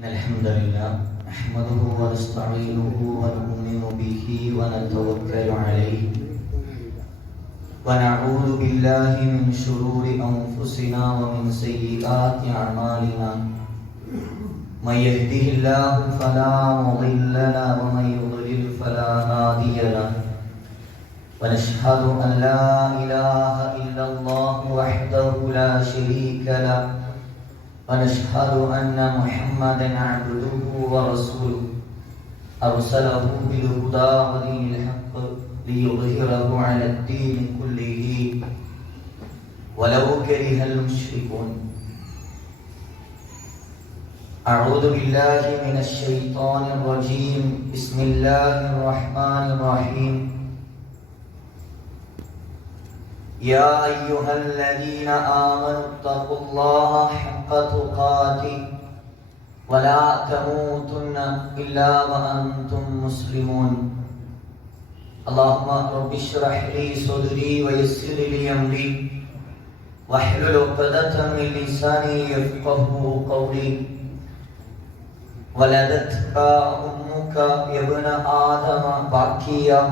إن الحمد لله نحمده ونستعينه ونؤمن به ونتوكل عليه ونعوذ بالله من شرور أنفسنا ومن سيئات أعمالنا من يهده الله فلا مضل له ومن يضلل فلا هادي له ونشهد أن لا إله إلا الله وحده لا شريك له ونشهد أن محمدا عبده ورسوله أرسله بالهدى ودين الحق ليظهره على الدين كله ولو كره المشركون. أعوذ بالله من الشيطان الرجيم. بسم الله الرحمن الرحيم. يا أيها الذين آمنوا اتقوا الله حق تقاته ولا تموتن إلا وأنتم مسلمون. اللهم رب اشرح لي صدري ويسر لي أمري واحلل عقدة من لساني يفقهوا قولي. ولدتك أمك يا ابن آدم باكيا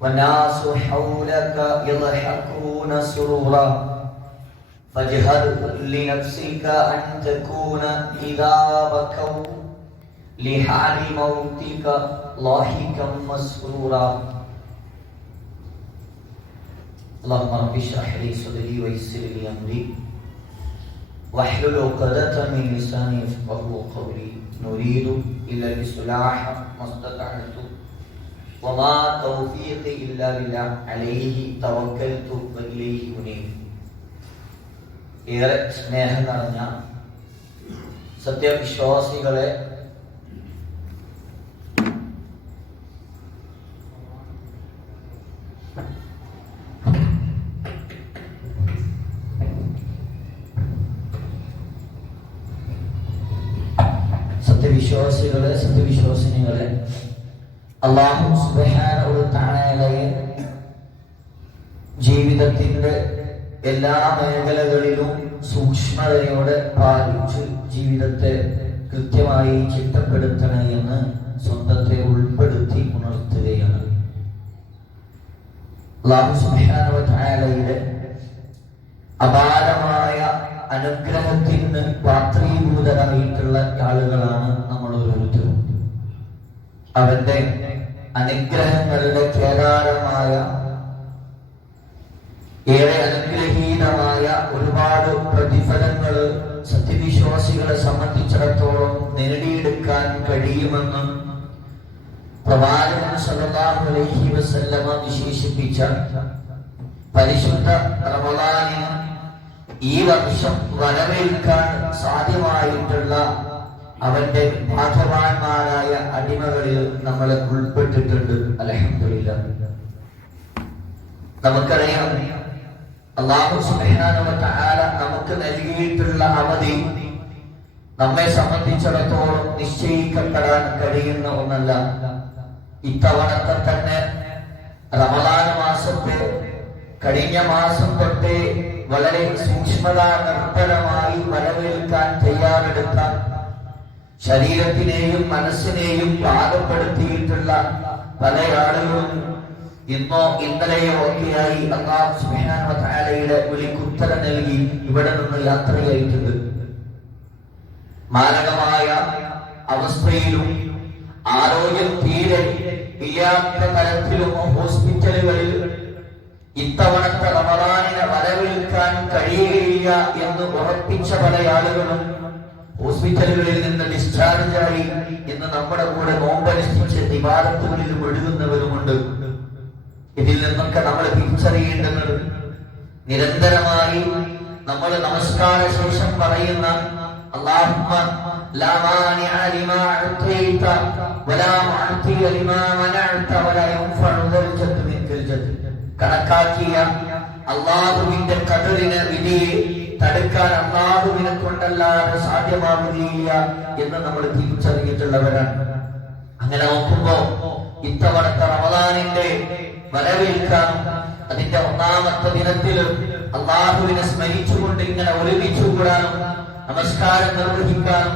والناس حولك يضحكون سرورا فاجهد لنفسك أن تكون إذا بكوا لحال موتك ضاحكا مسرورا. اللهم رب اشرح لي صدري ويسر لي أمري واحلل عقدة من لساني يفقهوا قولي. نريد إلا الإصلاح ما استطعت وما توفيقي إلا بالله عليه توكلت وإليه أنيب. ഏറെ സ്നേഹം നിറഞ്ഞ സത്യവിശ്വാസികളെ, സത്യവിശ്വാസിനികളെ, അല്ലാഹു സുബ്ഹാനഹു വ തആലയെ ജീവിതത്തിന്റെ എല്ലാ മേഖലകളിലും സൂക്ഷ്മതയോടെ പാലിച്ച് ജീവിതത്തെ കൃത്യമായി ചിട്ടപ്പെടുത്തണേ എന്ന് സ്വന്തത്തെ ഉൾപ്പെടുത്തി ഉണർത്തുകയാണ്. അല്ലാഹു സുബ്ഹാനഹു വ തആലയുടെ അപാരമായ അനുഗ്രഹത്തിന് പാത്രീഭൂതരായിട്ടുള്ള ആളുകളാണ് നമ്മൾ ഓരോരുത്തരും. അവന്റെ അനുഗ്രഹങ്ങളുടെ കേദാരമായ ഏറെ അനുഗ്രഹീതമായ ഒരുപാട് പ്രതിഫലങ്ങൾ സത്യവിശ്വാസികളെ സംബന്ധിച്ചിടത്തോളം നേടിയെടുക്കാൻ കഴിയുമെന്ന് പ്രവാചകൻ സല്ലല്ലാഹു അലൈഹി വസല്ലമ വിശേഷിപ്പിച്ച പരിശുദ്ധ റമളാനിനെ ഈ വർഷം വരവേൽക്കാൻ സാധ്യമായിട്ടുള്ള അവന്റെ ഭാഗ്യവാന്മാരായ അടിമകളിൽ നമ്മളെ ഉൾപ്പെട്ടിട്ടുണ്ട്. അൽഹംദുലില്ലാഹ്. നമുക്കറിയാം, അല്ലാഹു സുബ്ഹാനഹു വ തആല നമുക്ക് നൽകിയിട്ടുള്ള അവധി നമ്മെ സംബന്ധിച്ചിടത്തോളം നിശ്ചയിക്കപ്പെടാൻ കഴിയുന്ന ഒന്നല്ല. ഇത്തവണത്തെ തന്നെ റമളാൻ മാസത്തെ കഴിഞ്ഞ മാസം തൊട്ടേ വളരെ സൂക്ഷ്മതാ നിർഭരമായി വരവേൽക്കാൻ തയ്യാറെടുത്ത, ശരീരത്തിനെയും മനസ്സിനെയും പാകപ്പെടുത്തിയിട്ടുള്ള പല ആളുകളും ഇന്നോ ഇന്നലെയോ ഒക്കെയായി അല്ലാഹു സുബ്ഹാനഹു വ തആലയുടെ വിളിക്കുത്തരം നൽകി ഇവിടെ നിന്ന് യാത്രയായിട്ടുണ്ട്. മാരകമായ അവസ്ഥയിലും ആരോഗ്യം തീരെ ഇല്ലാത്ത തരത്തിലും ഹോസ്പിറ്റലുകളിൽ ഇത്തവണത്തെ റമളാനിനെ വരവേൽക്കാൻ കഴിയുകയില്ല എന്ന് ഉറപ്പിച്ച പല ആളുകളും ഹോസ്പിറ്റലുകളിൽ നിന്ന് ഡിസ്ചാർജായി ഇന്ന് നമ്മുടെ കൂടെ നോമ്പനുഷ്ഠിച്ച് ഇബാദത്തുകളിൽ ഒഴുകുന്നവരുമുണ്ട്. ഇതിൽ നിന്നൊക്കെ നമ്മൾ തിരിച്ചറിയേണ്ടത്, നിരന്തരമായി നമ്മൾ നമസ്കാര ശേഷം പറയുന്ന അല്ലാഹുമ്മ ലാ മാനിഅ ലിമാ അഅതൈത വലാ മുഅതിയ ലിമാ മനഅത വലാ യൻഫഉ ദൽ ജദ്ദി മിൻകൽ ജദ്ദ്. കണക്കാക്കിയ അല്ലാഹുവിന്റെ ഖദറിനെ, വിധിയെ തടുക്കാൻ അല്ലാഹുവിനെ കൊണ്ടല്ലാതെ സാധ്യമാവുകയില്ല എന്ന് നമ്മൾ തിരിച്ചറിഞ്ഞിട്ടുള്ളവരാണ്. അങ്ങനെ നോക്കുമ്പോ ഇത്തവണത്തെ റമളാനിന്റെ വരവേൽക്കാനും അതിന്റെ ഒന്നാമത്തെ ദിനത്തിൽ അള്ളാഹുവിനെ സ്മരിച്ചുകൊണ്ട് ഇങ്ങനെ ഒരുമിച്ചുകൂടാനും നമസ്കാരം നിർവഹിക്കാനും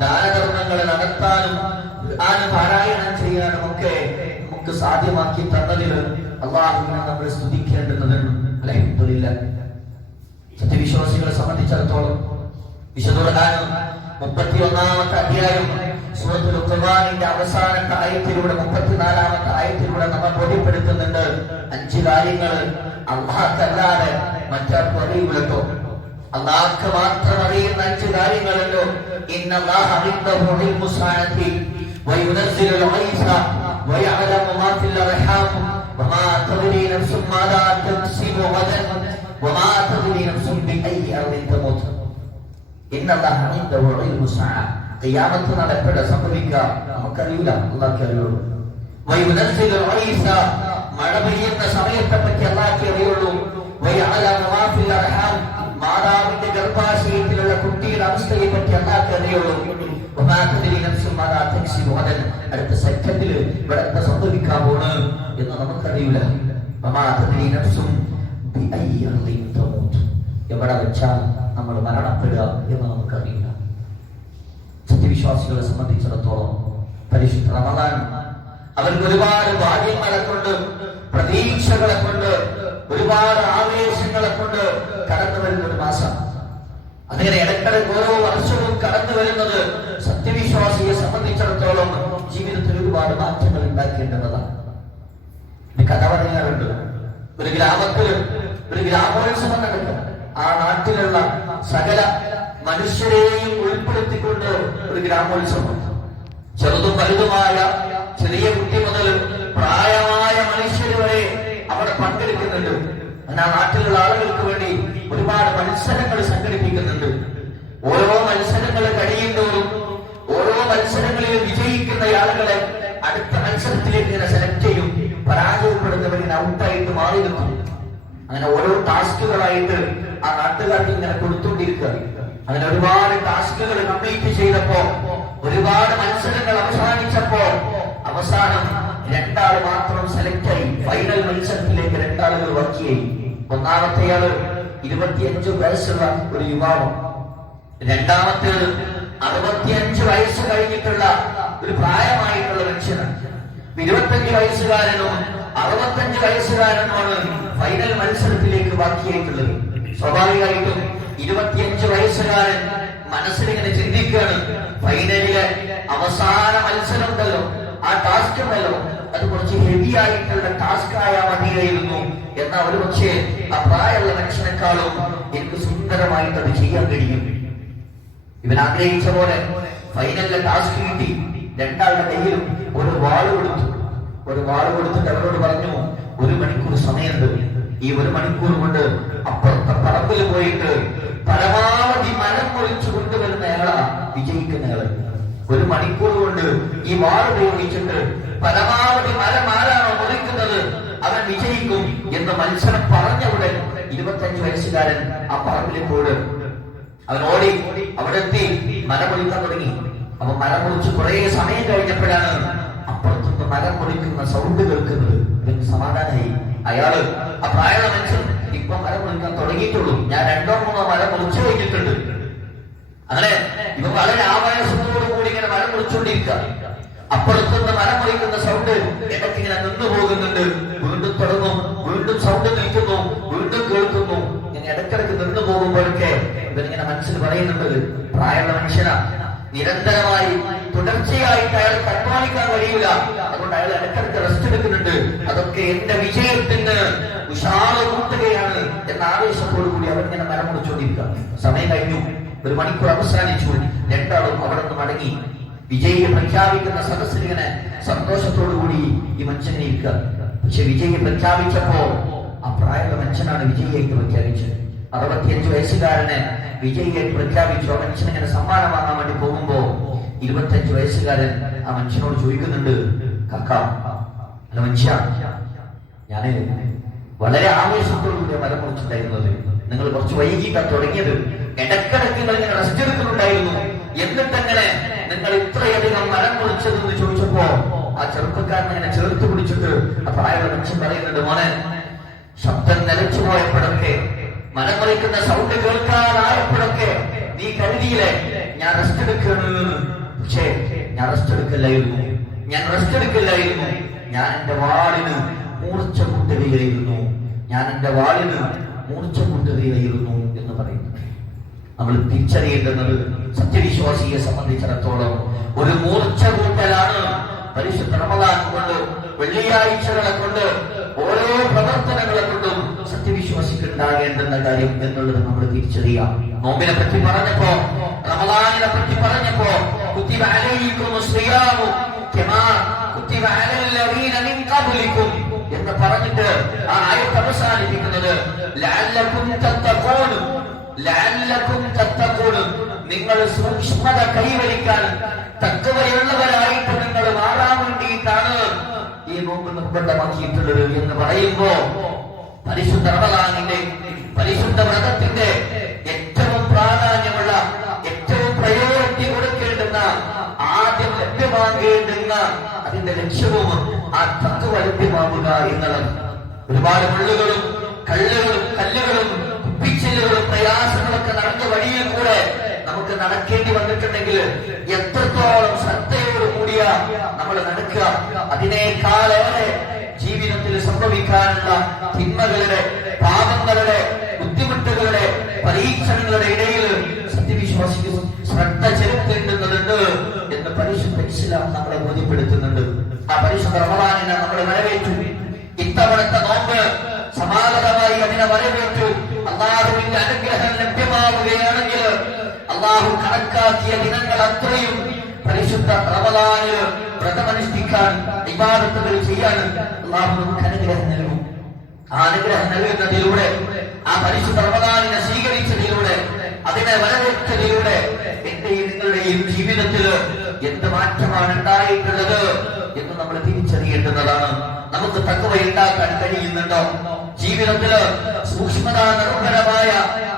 ദാനധർമ്മങ്ങൾ നടത്താനും പാരായണം ചെയ്യാനും ഒക്കെ നമുക്ക് സാധ്യമാക്കി തന്നതിൽ അള്ളാഹുവിനെ നമ്മൾ സ്തുതിക്കേണ്ടതുണ്ട്. അൽഹംദുലില്ലാഹ്. സത്യവിശ്വാസികളെ സംബന്ധിച്ചിടത്തോളം വിശുദ്ധ ഖുർആൻ 31-ാമത്തെ അധ്യായം സൂറത്തുൽ ലുഖ്മാനിന്റെ അവസാനത്തെ ആയത്തിലൂടെ 34-ാമത്തെ ആയത്തിലൂടെ നമ്മൾ ബോധ്യപ്പെടുത്തുന്നുണ്ട് 5 കാര്യങ്ങൾ അല്ലാഹുവല്ലാതെ മറ്റാർക്കും അറിയില്ലട്ടോ. അല്ലാഹുക്ക് മാത്രം അറിയുന്ന 5 കാര്യങ്ങളുണ്ട്. ഇന്നല്ലാഹ ഇൻദഹു ഇൽമു സാഅതി വയുനസ്സിലുൽ ഗൈസ വയഅലമു മാ ഫിൽ അർഹാം വമാ തദ്രി നഫ്സും മാദാ തക്സിബു ഗദൻ വമാ തദ്രി നഫ്സും ബിഅയ്യി അർദിൻ തമൂത്. ഇന്നല്ലാഹ ഇൻദഹു ഇൽമു സാഅ. ഖിയാമത്ത് നാൾ എപ്പോഴാ സംഭവിക്കുക നമുക്കറിയില്ല, അല്ലാഹുവേ അറിയുള്ളൂ. വയുനസ്സിലുൽ ഗൈസ, മഴ പെയ്യുന്ന സമയത്തെ പറ്റി അല്ലാഹുവേ അറിയുള്ളൂ. വയഅലമു മാ ഫിൽ അർഹാം, മാതാവിന്റെ ഗർഭാശയത്തിലുള്ള കുട്ടിയുടെ അവസ്ഥയെ പറ്റി അല്ലാഹുവേ അറിയുള്ളൂ. വമാ തദ്രി നഫ്സും മാദാ തക്സിബു ഗദൻ, അടുത്ത സെക്കൻഡിൽ ഇവിടെ എന്താ സംഭവിക്കാൻ പോണ് എന്ന് നമുക്കറിയില്ല. വമാ തദ്രി നഫ്സും ബിഅയ്യി അർദിൻ തമൂത്, എവിടെ വെച്ചാൽ നമ്മൾ മരണപ്പെടുക എന്ന് നമുക്കറിയില്ല. സത്യവിശ്വാസികളെ സംബന്ധിച്ചിടത്തോളം പരിശുദ്ധ റമദാൻ അവർക്ക് ഒരുപാട് ഭാഗ്യങ്ങളെ കൊണ്ട്, പ്രതീക്ഷകളെ കൊണ്ട്, ഒരുപാട് ആവേശങ്ങളെ കൊണ്ട് കടന്നു വരുന്ന ഒരു മാസം. അങ്ങനെ ഇടയ്ക്കിടയ്ക്ക് ഓരോ വർഷവും കടന്നു വരുന്നത് സത്യവിശ്വാസിയെ സംബന്ധിച്ചിടത്തോളം ജീവിതത്തിൽ ഒരുപാട് മാറ്റങ്ങൾ ഉണ്ടാക്കേണ്ടതാണ്. കഥ പറയാറുണ്ട്, ഒരു ഗ്രാമത്തിൽ ഒരു ഗ്രാമോത്സവം നടക്കും. ആ നാട്ടിലുള്ള സകല മനുഷ്യരെയും ഉൾപ്പെടുത്തിക്കൊണ്ട് ഒരു ഗ്രാമോത്സവം. ചെറുതും വലുതുമായ ചെറിയ കുട്ടി മുതൽ പ്രായമായ മനുഷ്യർ വരെ അവിടെ പങ്കെടുക്കുന്നുണ്ട്. ആ നാട്ടിലുള്ള ആളുകൾക്ക് വേണ്ടി ഒരുപാട് മത്സരങ്ങൾ സംഘടിപ്പിക്കുന്നുണ്ട്. ഓരോ മത്സരങ്ങൾ കഴിയുന്നതോറും ഓരോ മത്സരങ്ങളിൽ വിജയിക്കുന്ന ആളുകളെ അടുത്ത മത്സരത്തിലേക്ക് ഇങ്ങനെ സെലക്ട് ചെയ്യും. പരാജയപ്പെടുന്നവരിങ്ങനെ ഔട്ടായിട്ട് മാറി നിൽക്കും. അങ്ങനെ ഓരോ ടാസ്കുകളായിട്ട് ആ നാട്ടുകാർക്ക് ഇങ്ങനെ കൊടുത്തുകൊണ്ടിരിക്കുക. അങ്ങനെ ഒരുപാട് ടാസ്കുകൾ കംപ്ലീറ്റ് ചെയ്തപ്പോ, ഒരുപാട് മത്സരങ്ങൾ അവസാനിച്ചപ്പോ അവസാനം 2 ആൾ മാത്രം സെലക്ട് ആയി. ഫൈനൽ മത്സരത്തിലേക്ക് 2 ആളുകൾ ബാക്കിയായി. ഒന്നാമത്തെയാള് 25 വയസ്സുള്ള ഒരു യുവാവ്, രണ്ടാമത്തേത് 65 വയസ്സ് കഴിഞ്ഞിട്ടുള്ള ഒരു പ്രായമായിട്ടുള്ള മനുഷ്യനാണ്. 25 വയസ്സുകാരനും 65 വയസ്സുകാരനുമാണ് ഫൈനൽ മത്സരത്തിലേക്ക് ബാക്കിയായിട്ടുള്ളത്. സ്വാഭാവികമായിട്ടും 25 വയസ്സുകാരൻ മനസ്സിലിങ്ങനെ ചിന്തിക്കുകയാണ്, ഫൈനലിലെ അവസാന മത്സരം ഉണ്ടല്ലോ, ആ ടാസ്ക് ഉണ്ടല്ലോ, അത് കുറച്ച് ഹെവി ആയിട്ടുള്ള ടാസ്ക് ആയാൽ മതിയായിരുന്നു. എന്നാൽ ഒരു പക്ഷേ ആ പ്രായമുള്ള മനുഷ്യനേക്കാളും എനിക്ക് സുന്ദരമായിട്ട് അത് ചെയ്യാൻ കഴിയും. ഇവൻ ആഗ്രഹിച്ച പോലെ ഫൈനലിലെ ടാസ്ക് കിട്ടി. 2 ആളുടെ കയ്യിലും ഒരു വാള് കൊടുത്തു. ഒരു വാള് കൊടുത്തിട്ട് അവരോട് പറഞ്ഞു, 1 മണിക്കൂർ സമയമുണ്ട്. ഈ 1 മണിക്കൂർ കൊണ്ട് അപ്പുറത്തെ പറമ്പിൽ പോയിട്ട് പരമാവധി മരം മുറിച്ചു കൊണ്ടുവരുന്നയാളാ വിജയിക്കുന്നയാള്. 1 മണിക്കൂർ കൊണ്ട് ഈ വാൾ ഉപയോഗിച്ചിട്ട് പരമാവധി മരം ആരാണോ മുറിക്കുന്നത് അവൻ വിജയിക്കും എന്ന് മത്സരം പറഞ്ഞവിടെ 25 വയസ്സുകാരൻ ആ പറമ്പിലേക്ക് ഓട്. അവൻ ഓടി അവിടെ എത്തി മരം മുറിക്കാൻ തുടങ്ങി. അപ്പൊ മരം മുറിച്ച് കുറെ സമയം കഴിഞ്ഞപ്പോഴാണ് അപ്പുറത്തുനിന്ന് മരം മുറിക്കുന്ന സൗണ്ട് കേൾക്കുന്നത്. ഇവന് സമാധാനമായി. അയാള് ആ പ്രായമുള്ള മനുഷ്യൻ ഇപ്പൊ മരം മുറിക്കാൻ തുടങ്ങിയിട്ടുള്ളൂ, ഞാൻ 2-3 മരം മുറിച്ചു കഴിഞ്ഞിട്ടുണ്ട്. അങ്ങനെ ഇവ വളരെ ആവേശത്തോടു കൂടി ഇങ്ങനെ മരം മുറിച്ചുകൊണ്ടിരിക്കുക. അപ്പുറത്തുനിന്ന് മരം മുറിക്കുന്ന സൗണ്ട് ഇടയ്ക്ക് ഇങ്ങനെ നിന്നു പോകുന്നുണ്ട്. വീണ്ടും തുടങ്ങും, വീണ്ടും സൗണ്ട് നിൽക്കുന്നു, വീണ്ടും കേൾക്കുന്നു. ഇങ്ങനെ ഇടയ്ക്കിടയ്ക്ക് നിന്നു പോകുമ്പോഴൊക്കെ ഇവരിങ്ങനെ മനസ്സിൽ പറയുന്നുണ്ട്, പ്രായമുള്ള മനുഷ്യനാ, നിരന്തരമായി തുടർച്ചയായിട്ട് അയാൾ കൺട്രോളിക്കാൻ കഴിയില്ല, അതുകൊണ്ട് അയാൾ ഇടയ്ക്കിടയ്ക്ക് റെസ്റ്റ് എടുക്കുന്നുണ്ട്. അതൊക്കെ എന്റെ വിജയത്തിന് ഉഷാറ് കൂട്ടുകയാണ് എന്ന ആവേശത്തോടു കൂടി അവൻ ഇങ്ങനെ മരം മുറിച്ചുകൊണ്ടിരിക്കുക. സമയം കഴിഞ്ഞു, 1 മണിക്കൂർ അവസാനിച്ചു. 2 ആളും അവിടെ നിന്ന് മടങ്ങി. വിജയിയെ പ്രഖ്യാപിക്കുന്ന സദസ്സിൽ ഇങ്ങനെ സന്തോഷത്തോടു കൂടി ഈ മനുഷ്യനെ ഇരിക്കുക. പക്ഷെ വിജയിയെ പ്രഖ്യാപിച്ചപ്പോ ആ പ്രായമുള്ള മനുഷ്യനാണ് വിജയിയായിട്ട് പ്രഖ്യാപിച്ചത്. 65 വയസ്സുകാരനെ വിജയിയായിട്ട് പ്രഖ്യാപിച്ചു. ആ മനുഷ്യൻ ഇങ്ങനെ സമ്മാനം വാങ്ങാൻ വേണ്ടി പോകുമ്പോ 25 വയസ്സുകാരൻ ആ മനുഷ്യനോട് ചോദിക്കുന്നുണ്ട്, കാക്ക, അല്ല മനുഷ്യ, ഞാന് വളരെ ആവേശത്തോടു കൂടിയ മരം മുറിച്ചിട്ടുണ്ടായിരുന്നത്, നിങ്ങൾ കുറച്ച് വൈകിട്ടാണ് തുടങ്ങിയത്, ഇടക്കിടക്ക് നിങ്ങൾ ഇങ്ങനെ റെസ്റ്റ് എടുക്കുന്നുണ്ടായിരുന്നു, എന്നിട്ടെങ്ങനെ നിങ്ങൾ ഇത്രയധികം മരം മുറിച്ചതെന്ന് ചോദിച്ചപ്പോ ആ ചെറുപ്പക്കാരനെ ഇങ്ങനെ ചേർത്ത് പിടിച്ചിട്ട് ആ പ്രായമുള്ള മനുഷ്യൻ പറയുന്നുണ്ട്, മോനെ, ശബ്ദം നിലച്ചു പോയപ്പോഴൊക്കെ, മരം മുറിക്കുന്ന സൗണ്ട് കേൾക്കാനായപ്പോഴൊക്കെ നീ കരുതിയില്ലേ ഞാൻ റെസ്റ്റ് എടുക്കണമെന്ന്. പക്ഷേ ഞാൻ റെസ്റ്റ് എടുക്കില്ലായിരുന്നു. ഞാൻ എന്റെ വാളിന് മൂർച്ച കൂട്ടുകയായിരുന്നു. എന്ന് പറയുന്നു. നമ്മൾ തിരിച്ചറിയേണ്ടുന്നത് സത്യവിശ്വാസിയെ സംബന്ധിച്ചിടത്തോളം ഒരു മൂർച്ച കൂട്ടലാണ് പരിശുദ്ധ റമദാൻ കൊണ്ട്, വെള്ളിയാഴ്ചകളെ കൊണ്ട്, ഓരോ പ്രവർത്തനങ്ങളെ കൊണ്ടും സത്യവിശ്വാസിക്ക് ഉണ്ടാകേണ്ടുന്ന കാര്യം എന്നുള്ളത് നമ്മൾ തിരിച്ചറിയാം. നോമ്പിനെ പറ്റി പറഞ്ഞപ്പോ, റമദാനിനെ പറ്റി പറഞ്ഞപ്പോ, കുത്തിബ അലൈക്കുമുസ് സിയാമു കമാ കുത്തിബ അലല്ലദീന മിൻ ഖബ്ലികും എന്ന് പറഞ്ഞിട്ട് ആ ആയത്ത് അവസാനിപ്പിക്കുന്നത് ലഅല്ലകും തത്തഖൂൻ, നിങ്ങൾ സൂക്ഷ്മത കൈവരിക്കാൻ തഖ്വയുള്ളവരായിട്ട് നിങ്ങൾ മാറാൻ വേണ്ടിയിട്ടാണ് ഈ നോമ്പ് നിർബന്ധമാക്കിയിട്ടുള്ളത് എന്ന് പറയുമ്പോ പരിശുദ്ധ റമദാനിന്റെ, പരിശുദ്ധ വ്രതത്തിന്റെ ഏറ്റവും പ്രാധാന്യമുള്ള, ഏറ്റവും പ്രയോറിറ്റി കൊടുക്കേണ്ടുന്ന, ആദ്യം ലഭ്യമാകേണ്ടുന്ന അതിന്റെ ലക്ഷ്യവും ആ തഖ്വ ലഭ്യമാവുക എന്നുള്ളത്. ഒരുപാട് മുള്ളുകളും കല്ലുകളും കുപ്പിച്ചില്ലുകളും പ്രയാസങ്ങളൊക്കെ നടന്ന വഴിയിൽ കൂടെ നമുക്ക് നടക്കേണ്ടി വന്നിട്ടുണ്ടെങ്കിൽ എത്രത്തോളം ശ്രദ്ധയോട് കൂടിയ നമ്മൾ നടക്കുക, അതിനേക്കാളേറെ ജീവിതത്തിൽ സംഭവിക്കാനുള്ള തിന്മകളുടെ, പാപങ്ങളുടെ, ബുദ്ധിമുട്ടുകളുടെ, പരീക്ഷണങ്ങളുടെ ഇടയിൽ സത്യവിശ്വാസിക്ക് ശ്രദ്ധ ചെലുത്തേണ്ടുന്നുണ്ട് എന്ന് പരിശുദ്ധ ഇസ്ലാം നമ്മളെ ബോധ്യപ്പെടുത്തുന്നുണ്ട്. ആ പരിശുദ്ധ റമദാനിനെ നമ്മൾ വരവേറ്റു. ഇത്തവണത്തെ നോമ്പ് സമാഗതമായി അതിനെ വരവേറ്റു. അള്ളാഹുവിന്റെ അനുഗ്രഹം ലഭ്യമാവുകയാണെങ്കിൽ അള്ളാഹു കണക്കാക്കിയ ദിനങ്ങൾ അത്രയും പരിശുദ്ധ റമദാനിൽ വ്രതമനുഷ്ഠിക്കാൻ, ഇബാദത്തുകൾ ചെയ്യാൻ അള്ളാഹു നമുക്ക് അനുഗ്രഹം നൽകും. ആ അനുഗ്രഹം നൽകുന്നതിലൂടെ, ആ പരിശുദ്ധ റമദാനിനെ സ്വീകരിച്ചതിലൂടെ, അതിനെ വരവേറ്റതിലൂടെ എന്റെയും നിങ്ങളുടെയും ജീവിതത്തിൽ എന്ത് മാറ്റമാണ് ഉണ്ടായിട്ടുള്ളത് എന്ന് നമ്മൾ തിരിച്ചറിയേണ്ടതാണ്. നമുക്ക് തഖ്വ ഉണ്ടാക്കാൻ കഴിയുന്നുണ്ടോ? ജീവിതത്തില് സൂക്ഷ്മത നിർഭരമായ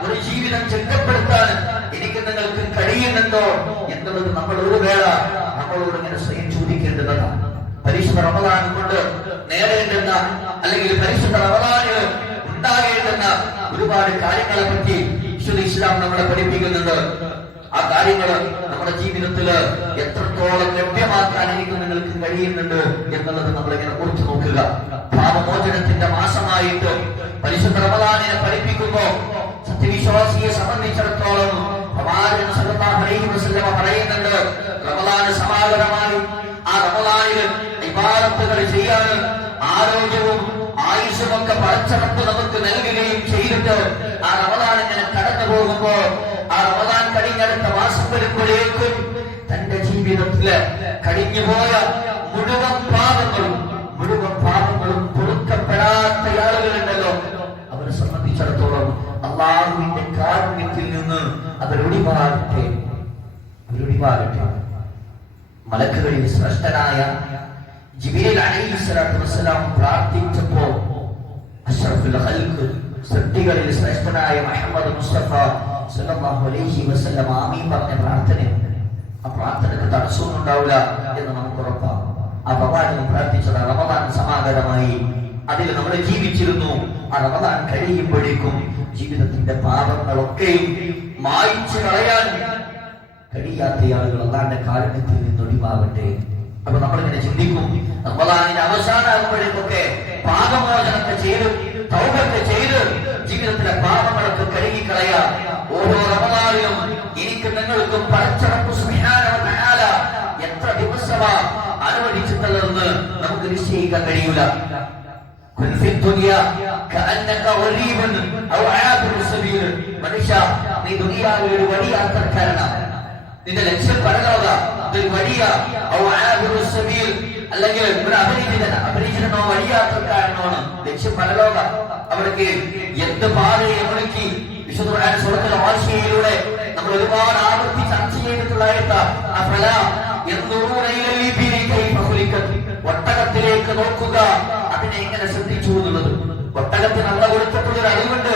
ഒരു ജീവിതം ചിട്ടപ്പെടുത്താൻ എനിക്ക് നിങ്ങൾക്ക് കഴിയുന്നുണ്ടോ എന്നുള്ളത് നമ്മൾ ഒരു വേള നമ്മളോട് ഇങ്ങനെ സ്വയം ചോദിക്കേണ്ടതാണ്. പരിശുദ്ധ റമദാൻ കൊണ്ട് നേടേണ്ടുന്ന, അല്ലെങ്കിൽ പരിശുദ്ധ റമദാനിൽ ഉണ്ടാകേണ്ടുന്ന ഒരുപാട് കാര്യങ്ങളെ പറ്റി വിശുദ്ധ ഇസ്ലാം നമ്മളെ പഠിപ്പിക്കുന്നുണ്ട്. ആ കാര്യങ്ങൾ നമ്മുടെ ജീവിതത്തിൽ എത്രത്തോളം ലഭ്യമാക്കാൻ എനിക്ക് നിങ്ങൾക്ക് കഴിയുന്നുണ്ട് എന്നുള്ളത് നമ്മളിങ്ങനെ ഓർത്തു നോക്കുക. പാപമോചനത്തിന്റെ മാസമായിട്ട് പരിശുദ്ധ റമദാനിനെ പഠിപ്പിക്കുമ്പോ സത്യവിശ്വാസിയെ സംബന്ധിച്ചിടത്തോളം പ്രവാചകൻ സല്ലല്ലാഹു അലൈഹി വസല്ലം പറയുന്നുണ്ട്, റമദാന് സമാഗതമായി ആ റമദാനിൽ ഇബാദത്തുകൾ ചെയ്യാൻ ആരോഗ്യവും ആയുസ്സുമൊക്കെ പടച്ചറപ്പ് നമുക്ക് നൽകുകയും ചെയ്തിട്ട് ആ റമദാൻ ഇങ്ങനെ കടന്നു പോകുമ്പോ, ആ റമദാൻ കഴിഞ്ഞടുത്ത മാസം വരുമ്പോഴേക്കും തന്റെ ജീവിതത്തില് കഴിഞ്ഞുപോയ മുഴുവൻ പാപങ്ങളും പൊറുക്കപ്പെടാത്ത ആളുകളുണ്ടല്ലോ, അവരെ സംബന്ധിച്ചിടത്തോളം അള്ളാഹുവിന്റെ കാരുണ്യത്തിൽ നിന്ന് അവരൊഴിവാകട്ടെ. മലക്കുകളിൽ ശ്രേഷ്ഠനായ ജിബ്രീൽ അലൈഹിസ്സലാത്തു വസ്സലാം പ്രാർത്ഥിച്ചപ്പോ അഷ്റഫുൽ ഖൽഖ്, സൃഷ്ടികളിൽ ശ്രേഷ്ഠനായ മുഹമ്മദ് മുസ്തഫ സല്ലല്ലാഹു അലൈഹി വസല്ലം ആമീൻ പറഞ്ഞ പ്രാർത്ഥനയുണ്ട്. ആ പ്രാർത്ഥനയ്ക്ക് തടസ്സമൊന്നും ഉണ്ടാവില്ല എന്ന് നമുക്ക് ഉറപ്പാണ്. ആ പ്രവാചകൻ പ്രാർത്ഥിച്ചത് റമദാൻ സമാഗതമായി, അതിൽ നമ്മൾ ജീവിച്ചിരുന്നു. ആ റമദാൻ കഴിയുമ്പോഴേക്കും ജീവിതത്തിന്റെ പാപങ്ങളൊക്കെയും മായ്ച്ചു കളയാൻ കഴിയാത്ത ആളുകൾ അല്ലാന്റെ കാരുണ്യത്തിൽ നിന്ന് ഒഴിവാകട്ടെ. അപ്പൊ നമ്മളിങ്ങനെ ചിന്തിക്കും, റമദാനിന്റെ അവസാനമാകുമ്പോഴേക്കൊക്കെ പാപമോചനമൊക്കെ ചെയ്ത്, തൗബയൊക്കെ ചെയ്ത് ജീവിതത്തിലെ പാപങ്ങളൊക്കെ കഴുകിക്കളയാ. ഓരോ റമദാനിലും എനിക്ക് നിങ്ങൾക്കും പടച്ചറപ്പ് സുബ്ഹാനഹു വ തആല എത്ര ദിവസമാ അനുവദിച്ചിട്ടുള്ളതെന്ന് നമുക്ക് നിശ്ചയിക്കാൻ കഴിയൂല. മനുഷ്യ, നീ ദുനിയാവിൽ ഒരു വലിയ യാത്രക്കാരനാണ്. നിന്റെ ലക്ഷ്യം പരലോക, ഇതൊരു വലിയ അല്ലെങ്കിൽ ഒരു അപരിചിതനോ വലിയ യാത്രക്കാരനോണ്. ലക്ഷ്യം പരലോക. അവർക്ക് എന്ത് പാതയെ മുടക്കി വിശുദ്ധ സൂറത്തുൽ വാശിയയിലൂടെ നമ്മൾ ഒരുപാട് ആവർത്തി ചർച്ച ചെയ്തിട്ടുള്ള ഒട്ടകത്തിലേക്ക് നോക്കുക, അതിനെ എങ്ങനെ ശ്രദ്ധിച്ചു എന്നുള്ളത്. ഒട്ടകത്തിന് അള്ള കൊടുത്തിട്ടുള്ളൊരു അറിവുണ്ട്.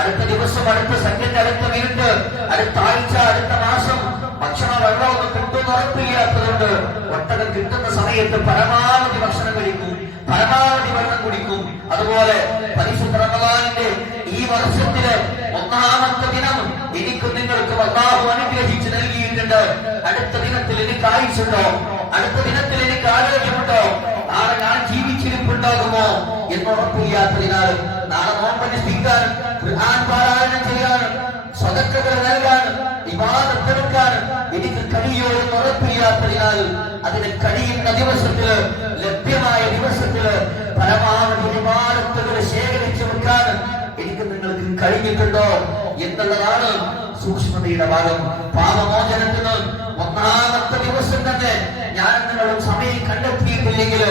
അടുത്ത ദിവസം, അടുത്ത സെക്കൻഡ്, അടുത്ത മിനിറ്റ്, അടുത്ത ആഴ്ച, അടുത്ത മാസം ഭക്ഷണം വെള്ളമൊന്നും കിട്ടുന്ന ഉറപ്പില്ലാത്തതുകൊണ്ട് ഒട്ടകം കിട്ടുന്ന സമയത്ത് പരമാവധി ഭക്ഷണം കഴിക്കും, പരമാവധി വെള്ളം കുടിക്കും. അതുപോലെ പരിശുദ്ധ റമദാനിന്റെ ഈ വർഷത്തിലെ ഒന്നാമത്തെ ദിനം എനിക്കും നിങ്ങൾക്കും അല്ലാഹു അനുഗ്രഹിച്ച് നൽകിയിട്ടുണ്ട്. അടുത്ത ദിനത്തിൽ എനിക്ക് ആയുസ്സുണ്ടോ? അടുത്ത ദിനത്തിൽ എനിക്ക് ആരോഗ്യമുണ്ടോ? നാളെ ഞാൻ ജീവിച്ചിരിപ്പുണ്ടാകുമോ എന്ന് ഉറപ്പില്ലാത്തതിനാൽ നാളെ നോമ്പനുഷ്ഠിക്കാൻ, ഖുർആൻ പാരായണം ചെയ്യാൻ, സദഖകൾ നൽകാൻ, ഇബാദത്ത് എടുക്കാൻ എനിക്ക് കഴിയോ എന്ന് ഉറപ്പില്ലാത്തതിനാൽ അതിന് കഴിയുന്ന ദിവസത്തില്, ലഭ്യമായ ദിവസത്തില് പരമാവധി ഇബാദത്തുകൾ ശേഖരിച്ചു വെക്കാൻ എനിക്ക് നിങ്ങൾക്ക് കഴിഞ്ഞിട്ടുണ്ടോ എന്നുള്ളതാണ് സൂക്ഷ്മതയുടെ ഭാഗം. പാപമോചനത്തിന് ഒന്നാമത്തെ ദിവസം തന്നെ ഞാൻ നിങ്ങളും സമയം കണ്ടെത്തിയിട്ടില്ലെങ്കിൽ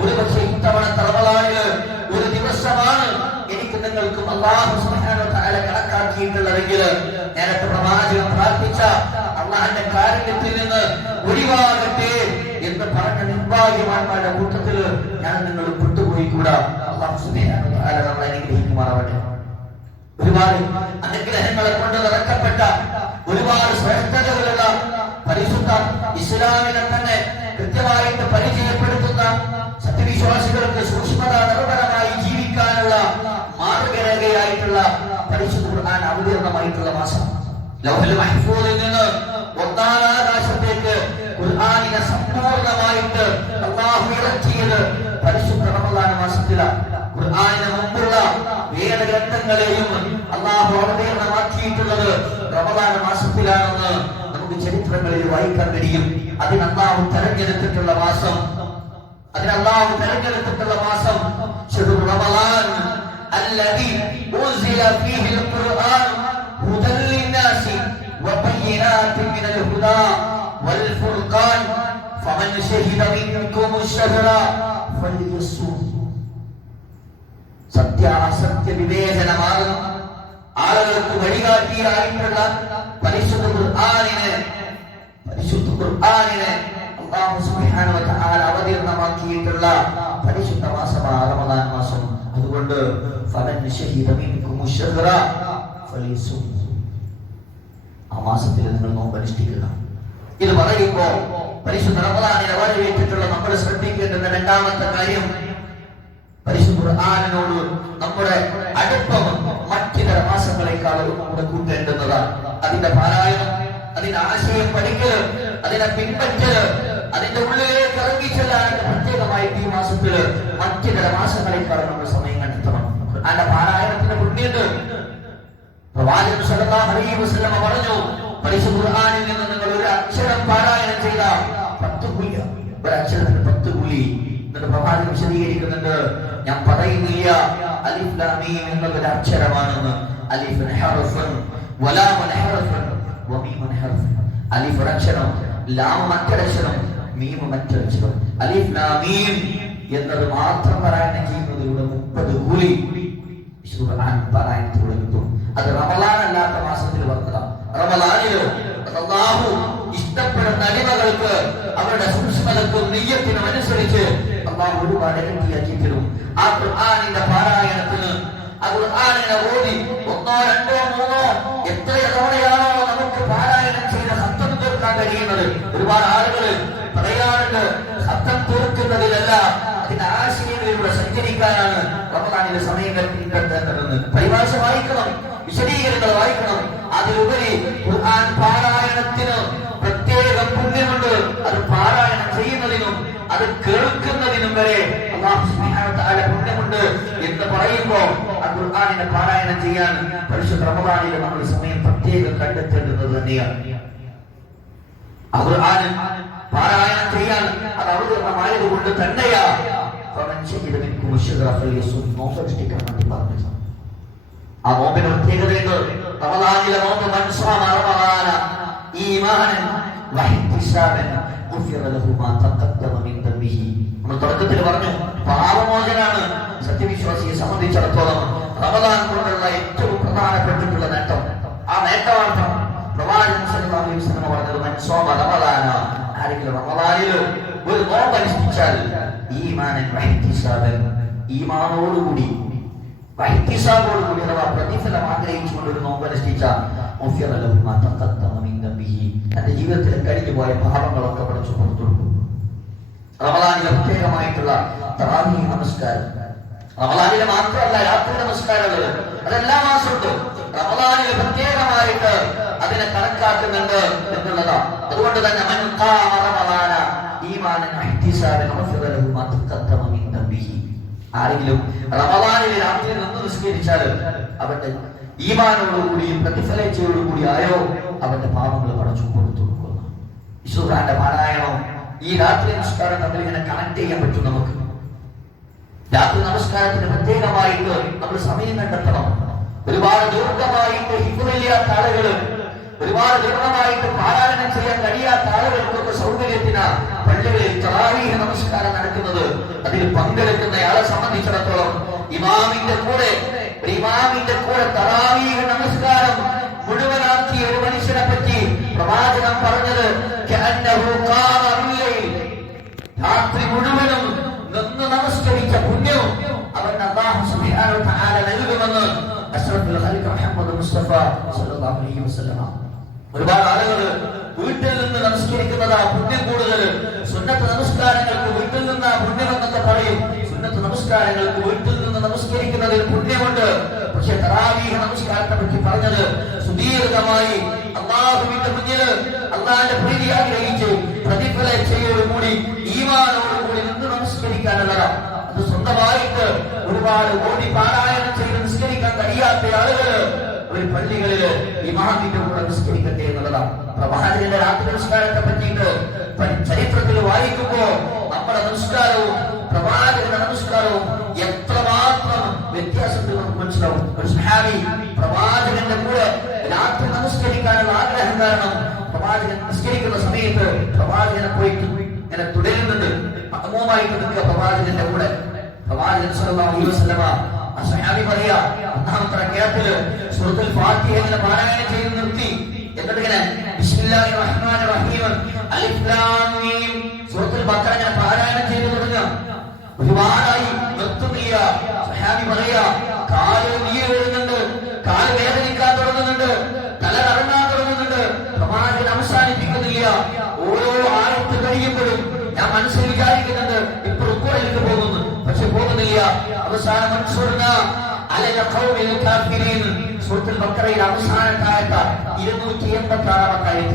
ഒരുപക്ഷെ ഇത്തവണ റമളാനില് ഒരു ദിവസമാണ് എനിക്ക് നിങ്ങൾക്കും അല്ലാഹു സുബ്ഹാനഹു വ തആല കണക്കാക്കിയിട്ടുള്ളതെങ്കിൽ നേരത്തെ പ്രവാചകൻ പ്രാർത്ഥിച്ച അല്ലാഹുവിന്റെ കാരുണ്യത്തിൽ നിന്ന് ഒഴിവാകട്ടെ എന്ന് പറഞ്ഞ നിർഭാഗ്യവാന്മാരുടെ കൂട്ടത്തിൽ ഞാൻ നിങ്ങൾ പെട്ടുപോയിക്കൂടാ. അല്ലാഹു സുബ്ഹാനഹു വ തആല നമ്മളെ അനുഗ്രഹിക്കുമാറാവട്ടെ. ഒരുപാട് അനുഗ്രഹങ്ങളെ കൊണ്ട് നിറക്കപ്പെട്ട, ഒരുപാട് ശ്രേഷ്ഠതകളുള്ള പരിശുദ്ധ ഇസ്ലാമിനെ തന്നെ കൃത്യമായിട്ട് പരിചയപ്പെടുത്തുന്ന, സത്യവിശ്വാസികൾക്ക് സൂക്ഷ്മത നിർഭരമായി ജീവിക്കാനുള്ള മാർഗരേഖയായിട്ടുള്ള പരിശുദ്ധ ഖുർആൻ അവതീർണമായിട്ടുള്ള മാസം. ലൗഹുൽ മഹ്ഫൂദിൽ നിന്ന് ഒന്നാം ആകാശത്തേക്ക് ഖുർആനിനെ സമ്പൂർണമായിട്ട് അല്ലാഹു ഇറക്കിയത് പരിശുദ്ധ റമളാൻ മാസത്തിലാണ്. ഖുർആനിന് മുമ്പുള്ള വേദഗ്രന്ഥങ്ങളെയും അല്ലാഹു അവതീർണമാക്കിയിട്ടുള്ളത് റമളാൻ മാസത്തിലാണെന്ന് നമുക്ക് ചരിത്രങ്ങളിൽ വായിക്കാൻ കഴിയും. അതിന് അല്ലാഹു തെരഞ്ഞെടുത്തിട്ടുള്ള മാസം, ശഹ്റു റമളാൻ അല്ലദീ ഉൻസില ഫീഹിൽ ഖുർആൻ ഹുദൻ ലിന്നാസി വബയ്യിനാതിൻ മിനൽ ഹുദാ വൽ ഫുർഖാൻ ഫമൻ ശഹിദ മിൻകുമുശ് ശഹ്റ ഫൽയസും. സത്യാസത്യ വിവേചനമാകുന്ന, ആളുകൾക്ക് വഴികാട്ടിയായിട്ടുള്ള പരിശുദ്ധ ഖുർആനിനെ അല്ലാഹു സുബ്ഹാനഹു വ തആല അവതീർണമാക്കിയിട്ടുള്ള പരിശുദ്ധ മാസമാണ് റമളാൻ മാസം. അതുകൊണ്ട് ഫമൻ ശഹീദ മിൻകുമുശ് ശഹ്റ ഫലിയസും, ആ മാസത്തിൽ നിങ്ങൾ നോമ്പ് അനുഷ്ഠിക്കുക. ഇത് പറയുമ്പോൾ പരിശുദ്ധ റമളാനിനെ വരവേറ്റിട്ടുള്ള നമ്മൾ ശ്രദ്ധിക്കേണ്ടുന്ന രണ്ടാമത്തെ കാര്യം, പരിശുദ്ധ ഖുർആനിനോട് നമ്മുടെ അടുപ്പം മറ്റിതര മാസങ്ങളെക്കാളും നമ്മുടെ കൂട്ടേണ്ടുന്നതാണ്. അതിന്റെ പാരായണം, അതിന്റെ ആശയം പഠിക്കല്, അതിനെ പിൻപറ്റല്, അതിന്റെ ഉള്ളിലേക്ക് ഇറങ്ങിച്ചെല്ലാൻ പ്രത്യേകമായിട്ട് ഈ മാസത്തില് മറ്റിതര മാസങ്ങളെക്കാളും നമ്മൾ സമയം കണ്ടെത്തണം. ഖുർആന്റെ പാരായണത്തിന് പുണ്യുണ്ട്. പ്രവാചകൻ സല്ലല്ലാഹു അലൈഹി വസല്ലം പറഞ്ഞു, പരിശുദ്ധ ഖുർആനിൽ നിന്ന് നിങ്ങൾ ഒരു അക്ഷരം പാരായണം ചെയ്ത 10 കൂലി, ഒരു അക്ഷരത്തിന് 10 കൂലി. എന്നിട്ട് പ്രവാചകൻ വിശദീകരിക്കുന്നുണ്ട്, ഞാൻ പറയുന്നില്ല അലിഫ് ലാം മീം എന്നൊരു അക്ഷരമാണെന്ന്. അലിഫ് ഹർഫുൻ വലാം ഹർഫുൻ വമീം ഹർഫുൻ. അലിഫ് ഒരു അക്ഷരം, ലാം മറ്റൊരക്ഷരം, മീം മറ്റൊരക്ഷരം. അലിഫ് ലാം മീം എന്നത് മാത്രം പാരായണം ചെയ്യുന്നതിലൂടെ 30 കൂലി ഖുർആൻ പാരായണത്തിലൂടെ കിട്ടും. അത് റമളാൻ അല്ലാത്ത മാസത്തിൽ വന്നതാണ്. റമളാനില് അല്ലാഹു ഇഷ്ടപ്പെടുന്ന അടിമകൾക്ക് അവരുടെ സൂക്ഷ്മതക്കും നിയ്യത്തിനും അനുസരിച്ച് അല്ലാഹു ഒരുപാട് ഇരട്ടിയാക്കി തരും. ആ ഖുർആനിന്റെ പാരായണത്തിന്, ആ ഖുർആനിനെ ഓതി 1, 2, 3 എത്ര തവണയാണോ നമുക്ക് പാരായണം ചെയ്ത് ഖത്തം തീർക്കാൻ കഴിയുന്നത്. ഒരുപാട് ആളുകൾ പറയാറുണ്ട്, ഖത്തം തീർക്കുന്നതിലല്ല, അതിന്റെ ആശയങ്ങളിലൂടെ സഞ്ചരിക്കാനാണ് റമളാനിലെ സമയം കണ്ടെത്തേണ്ടതെന്ന്. പരിഭാഷ വായിക്കണം, വിശദീകരണങ്ങൾ വായിക്കണം. അതിലുപരി ഖുർആൻ പാരായണത്തിന് പ്രത്യേക പുണ്യമുണ്ട്. അത് പാരായണം ചെയ്യുന്നതിനും അത് കേൾക്കുന്നതിനും വരെ അല്ലാഹു സുബ്ഹാനഹു വ തആല പുണ്യമുണ്ട് എന്ന് പറയുമ്പോൾ ആ ഖുർആനിനെ പാരായണം ചെയ്യാൻ പരിശുദ്ധ റമളാനിൽ നമ്മൾ സമയം പ്രത്യേകം കണ്ടെത്തേണ്ടത് തന്നെയാണ്. ആ ഖുർആൻ പാരായണം ചെയ്യാൻ അത് അവതീർണമായതുകൊണ്ട് തന്നെയാ നോമ്പനുഷ്ഠിക്കാൻ വേണ്ടി പറഞ്ഞത്. ആ നോമ്പിന് പ്രത്യേകതയുണ്ട്. റമളാനിലെ നോമ്പ് മൻ സ്വമ റമളാന ഈമാനൻ വഹ്തിസാബൻ ഗുഫിറ ലഹു മാ തഖദ്ദമ മിൻ ദംബിഹി. നമ്മൾ തുടക്കത്തിൽ പറഞ്ഞു, പാപമോചനാണ് സത്യവിശ്വാസിയെ സംബന്ധിച്ചിടത്തോളം റമളാൻ കൊണ്ടുള്ള ഏറ്റവും പ്രധാനപ്പെട്ടിട്ടുള്ള നേട്ടം. ആ നേട്ടമാണ് പ്രവാചകൻ സല്ലല്ലാഹു അലൈഹി വസല്ലം പറഞ്ഞത്, മൻ സ്വമ റമളാന, ആരെങ്കിലും റമളാനിൽ ഒരു നോമ്പ് അനുഷ്ഠിച്ചാൽ ഈമാനൻ വഹ്തിസാബൻ, ഈമാനോടുകൂടി വഹ്തിസാബോടുകൂടി അഥവാ പ്രതിഫലം ആഗ്രഹിച്ചുകൊണ്ട് ഒരു നോമ്പ് അനുഷ്ഠിച്ച തന്റെ ജീവിതത്തിൽ കഴിഞ്ഞുപോയ പാപങ്ങളൊക്കെ പഠിച്ചു പുറത്തുകൊടുക്കും. റമളാനിലെ പ്രത്യേകമായിട്ടുള്ള തറാവീഹ് നമസ്കാരം, റമളാനിലെ മാത്രമല്ല രാത്രി നമസ്കാരമുള്ളത്, അതെല്ലാ മാസവും ഉണ്ട്. റമളാനിലെ പ്രത്യേകമായിട്ട് ദിവസമായിട്ട് അതിനെ കണക്കാക്കുന്നുണ്ട് എന്നുള്ളതാണ്. അതുകൊണ്ട് തന്നെ മൻ ഖാമ റമളാന ഈമാനൻ ഇഹ്തിസാബൻ ഗഫറ ലഹു മാ തഖദ്ദമ മിൻ ദംബിഹി. ആരെങ്കിലും റമളാനിൽ രാത്രി നിന്ന് നിസ്കരിച്ചാൽ അവന്റെ ഈമാനോടുകൂടിയും പ്രതിഫലേച്ഛയോടുകൂടി ആയോ അവന്റെ പാപങ്ങൾ പടച്ചു കൊടുത്തു കൊടുക്കുന്നു. വിശുദ്ധാന്റെ പാരായണം ഈ രാത്രി നമസ്കാരം തമ്മിൽ ഇങ്ങനെ കണക്ട് ചെയ്യാൻ പറ്റും. നമുക്ക് രാത്രി നമസ്കാരത്തിന് പ്രത്യേകമായിട്ട് നമ്മൾ സമയം കണ്ടെത്തണം. ഒരുപാട് ദീർഘമായിട്ട് ഹിഫ്ളില്ലാത്ത ആളുകള്, ഒരുപാട് ദീർഘമായിട്ട് പാരായണം ചെയ്യാൻ കഴിയാത്ത ആളുകൾക്കൊക്കെ സൗകര്യത്തിന് പള്ളികളിൽ തറാവീഹ് നമസ്കാരം നടക്കുന്നത്. അതിൽ പങ്കെടുക്കുന്നയാളെ സംബന്ധിച്ചിടത്തോളം ഇമാമിന്റെ കൂടെ തറാവീഹ് നമസ്കാരം മുഴുവനാക്കിയ ഒരു മനുഷ്യനെ പറ്റി പ്രവാചകൻ പറഞ്ഞത് രാത്രി മുഴുവനും നിന്ന് നമസ്കരിച്ച പുണ്യവും അവൻ അല്ലാഹു സുബ്ഹാനഹു വ തആല നൽകുമെന്ന് അഷ്റഫുൽ ഖൽഖ് മുഹമ്മദ് മുസ്തഫ സല്ലല്ലാഹു അലൈഹി വസല്ലം. ഒരുപാട് ആളുകൾ വീട്ടിൽ നിന്ന് നമസ്കരിക്കുന്നതാ പുണ്യം കൂടുതൽ. സുന്നത്ത് നമസ്കാരങ്ങൾക്ക് വീട്ടിൽ നിന്ന് പുണ്യമെന്നൊക്കെ പറയും. സുന്നത്ത് നമസ്കാരങ്ങൾക്ക് വീട്ടിൽ നിന്ന് നമസ്കരിക്കുന്നതിൽ പുണ്യമുണ്ട്. പക്ഷെ തറാവീഹ് നമസ്കാരത്തെ പറ്റി പറഞ്ഞത് സുദീർഘമായി അല്ലാഹുവിന്റെ മുന്നിൽ അല്ലാഹുവിന്റെ പ്രീതി ആഗ്രഹിച്ച് പ്രതിഫലേച്ഛയോടുകൂടി ഈമാനോടുകൂടി നിന്ന് നമസ്കരിക്കാനുള്ളതാണ്. അത് സ്വന്തമായിട്ട് ഒരുപാട് കോടി പാരായണം ചെയ്ത് നിസ്കരിക്കാൻ കഴിയാത്ത ആളുകള് ഒരു പള്ളികളില് ഇമാമിന്റെ കൂടെ നിസ്കരിക്കട്ടെ എന്നുള്ളതാണ്. പ്രവാചകന്റെ രാത്രി നമസ്കാരത്തെ പറ്റിയിട്ട് ചരിത്രത്തിൽ വായിക്കുമ്പോ നമ്മുടെ നമസ്കാരവും പ്രവാചകന്റെ നമസ്കാരവും എത്രമാത്രം വ്യത്യാസത്തിൽ നമുക്ക് മനസ്സിലാവും. ഒരു സഹാബി പ്രവാചകന്റെ കൂടെ രാത്രി നമസ്കരിക്കാനുള്ള ആഗ്രഹം കാരണം പ്രവാചകൻ നിസ്കരിക്കുന്ന സമയത്ത് പ്രവാചകനെ പോയിട്ട് ഇങ്ങനെ തുടരുന്നുണ്ട്. മഅ്മൂമായിട്ട് നിൽക്കുക പ്രവാചകന്റെ കൂടെ. പ്രവാചകൻ സല്ലല്ലാഹു അലൈഹി വസല്ലമ ആ സഹാബി പറയാ ഒന്നാമത്തെ റക്അത്തിൽ സൂറത്തുൽ ഫാത്തിഹ ഇങ്ങനെ പാരായണം ചെയ്ത് നിർത്തി. എന്നിട്ട് ഇങ്ങനെ ബിസ്മില്ലാഹിർ റഹ്മാനിർ റഹീം അലിഫ് ലാം മീം സൂറത്തുൽ ബഖറ ഇങ്ങനെ പാരായണം ചെയ്ത് തുടങ്ങുക. ഒരുപാടായി നിർത്തുന്നില്ല. സഹാബി പറയാ കാല് നീര് വരുന്നുണ്ട്, കാല് വേദനിക്കാൻ തുടങ്ങുന്നുണ്ട്, തല കറങ്ങാൻ തുടങ്ങുന്നുണ്ട്. പ്രവാചകൻ അവസാനിപ്പിക്കുന്നില്ല. ഓരോ ആയത്ത് കഴിയുമ്പോഴും ഞാൻ മനസ്സിൽ വിചാരിക്കുന്നുണ്ട് ഇപ്പൊ റുക്കൂഇലേക്ക് പോകുന്നു, പക്ഷെ പോകുന്നില്ല. അവസാനം സൂറത്തുൽ ബഖറയിൽ അവസാനത്തെ ആയത്ത് 286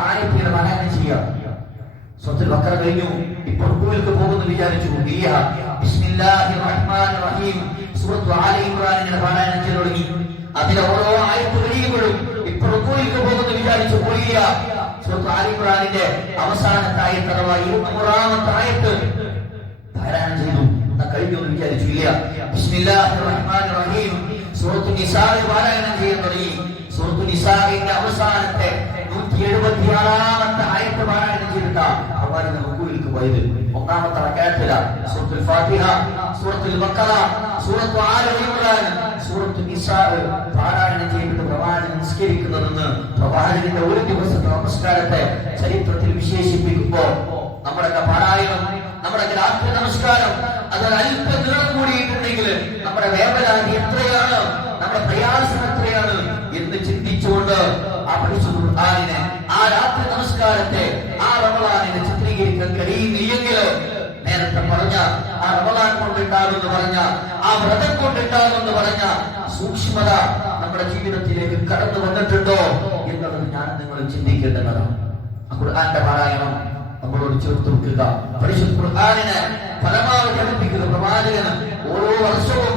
ആയത്തിൽ പാരായണം ചെയ്യുക. സൂറത്തുൽ ബഖറ കഴിഞ്ഞു, ഇപ്പോൾ റുക്കൂഇലേക്ക് പോകുന്നു വിചാരിച്ചു. ഇല്ല, ബിസ്മില്ലാഹിർ റഹ്മാനിർ റഹീം സൂറത്ത് ആലി ഇംറാനിനെ പാരായണം ചെയ്തു തുടങ്ങി. അതിലെ ഓരോ ആയത്ത് കഴിയുമ്പോഴും ഇപ്പോൾ റുക്കൂഇലേക്ക് പോകുന്നു വിചാരിച്ചു. പോയില്ല. സൂറത്ത് ആലി ഇംറാനിന്റെ അവസാനത്തെ ആയത്ത് അഥവാ 23ാമത്തെ ആയത്ത് പാരായണം ചെയ്തു. കഴിഞ്ഞു എന്ന് വിചാരിച്ചു. ഇല്ല, ബിസ്മില്ലാഹിർ റഹ്മാനിർ റഹീം സൂറത്തു നിസാ പാരായണം ചെയ്യാൻ തുടങ്ങി. സൂറത്തു നിസാഇന്റെ അവസാനത്തെ 176ാമത്തെ ആയത്ത് പാരായണം ചെയ്തിട്ടാ പ്രവാചകൻ റുക്കൂഇലേക്ക് പോയത്. ഒന്നാമത്തെ റക്അത്തിലാണ് സൂറത്തുൽ ഫാത്തിഹ, സൂറത്തുൽ ബഖറ, സൂറത്തു ആലി ഇംറാൻ, സൂറത്തു നിസാ പാരായണം ചെയ്തിട്ട് പ്രവാചകൻ നിസ്കരിക്കുന്നതെന്ന് പ്രവാചകന്റെ ഒരു ദിവസത്തെ നമസ്കാരത്തെ ചരിത്രത്തിൽ വിശേഷിപ്പിക്കുമ്പോ നമ്മുടെയൊക്കെ പാരായണം, നമ്മുടെ രാത്രി നമസ്കാരം അത് അല്പം നീളം കൂടിയിട്ടുണ്ടെങ്കിൽ നമ്മുടെ വേവലാതി എത്രയാണ്, നമ്മുടെ പ്രയാസം എത്രയാണ് എന്ന് ചിന്തിച്ചുകൊണ്ട് ആ പരിശുദ്ധ ഖുർആനിനെ, ആ രാത്രി നമസ്കാരത്തെ, ആ റമളാനിനെ ചിത്രീകരിക്കാൻ കഴിയുന്നില്ലെങ്കിൽ നേരത്തെ പറഞ്ഞ ആ റമളാൻ കൊണ്ടുണ്ടാകുമെന്ന് പറഞ്ഞ ആ വ്രതം കൊണ്ടുണ്ടാകുമെന്ന് പറഞ്ഞ സൂക്ഷ്മത നമ്മുടെ ജീവിതത്തിലേക്ക് കടന്നു വന്നിട്ടുണ്ടോ എന്നുള്ളത് ഞാൻ നിങ്ങൾ ചിന്തിക്കേണ്ടതാണ്. ഖുർആന്റെ പാരായണം നമ്മളോട് ചേർത്ത് വെക്കുക. പരിശുദ്ധ ഖുർആനിനെ പരമാവധി അടുപ്പിക്കുക. പ്രവാചകന് ഓരോ വർഷവും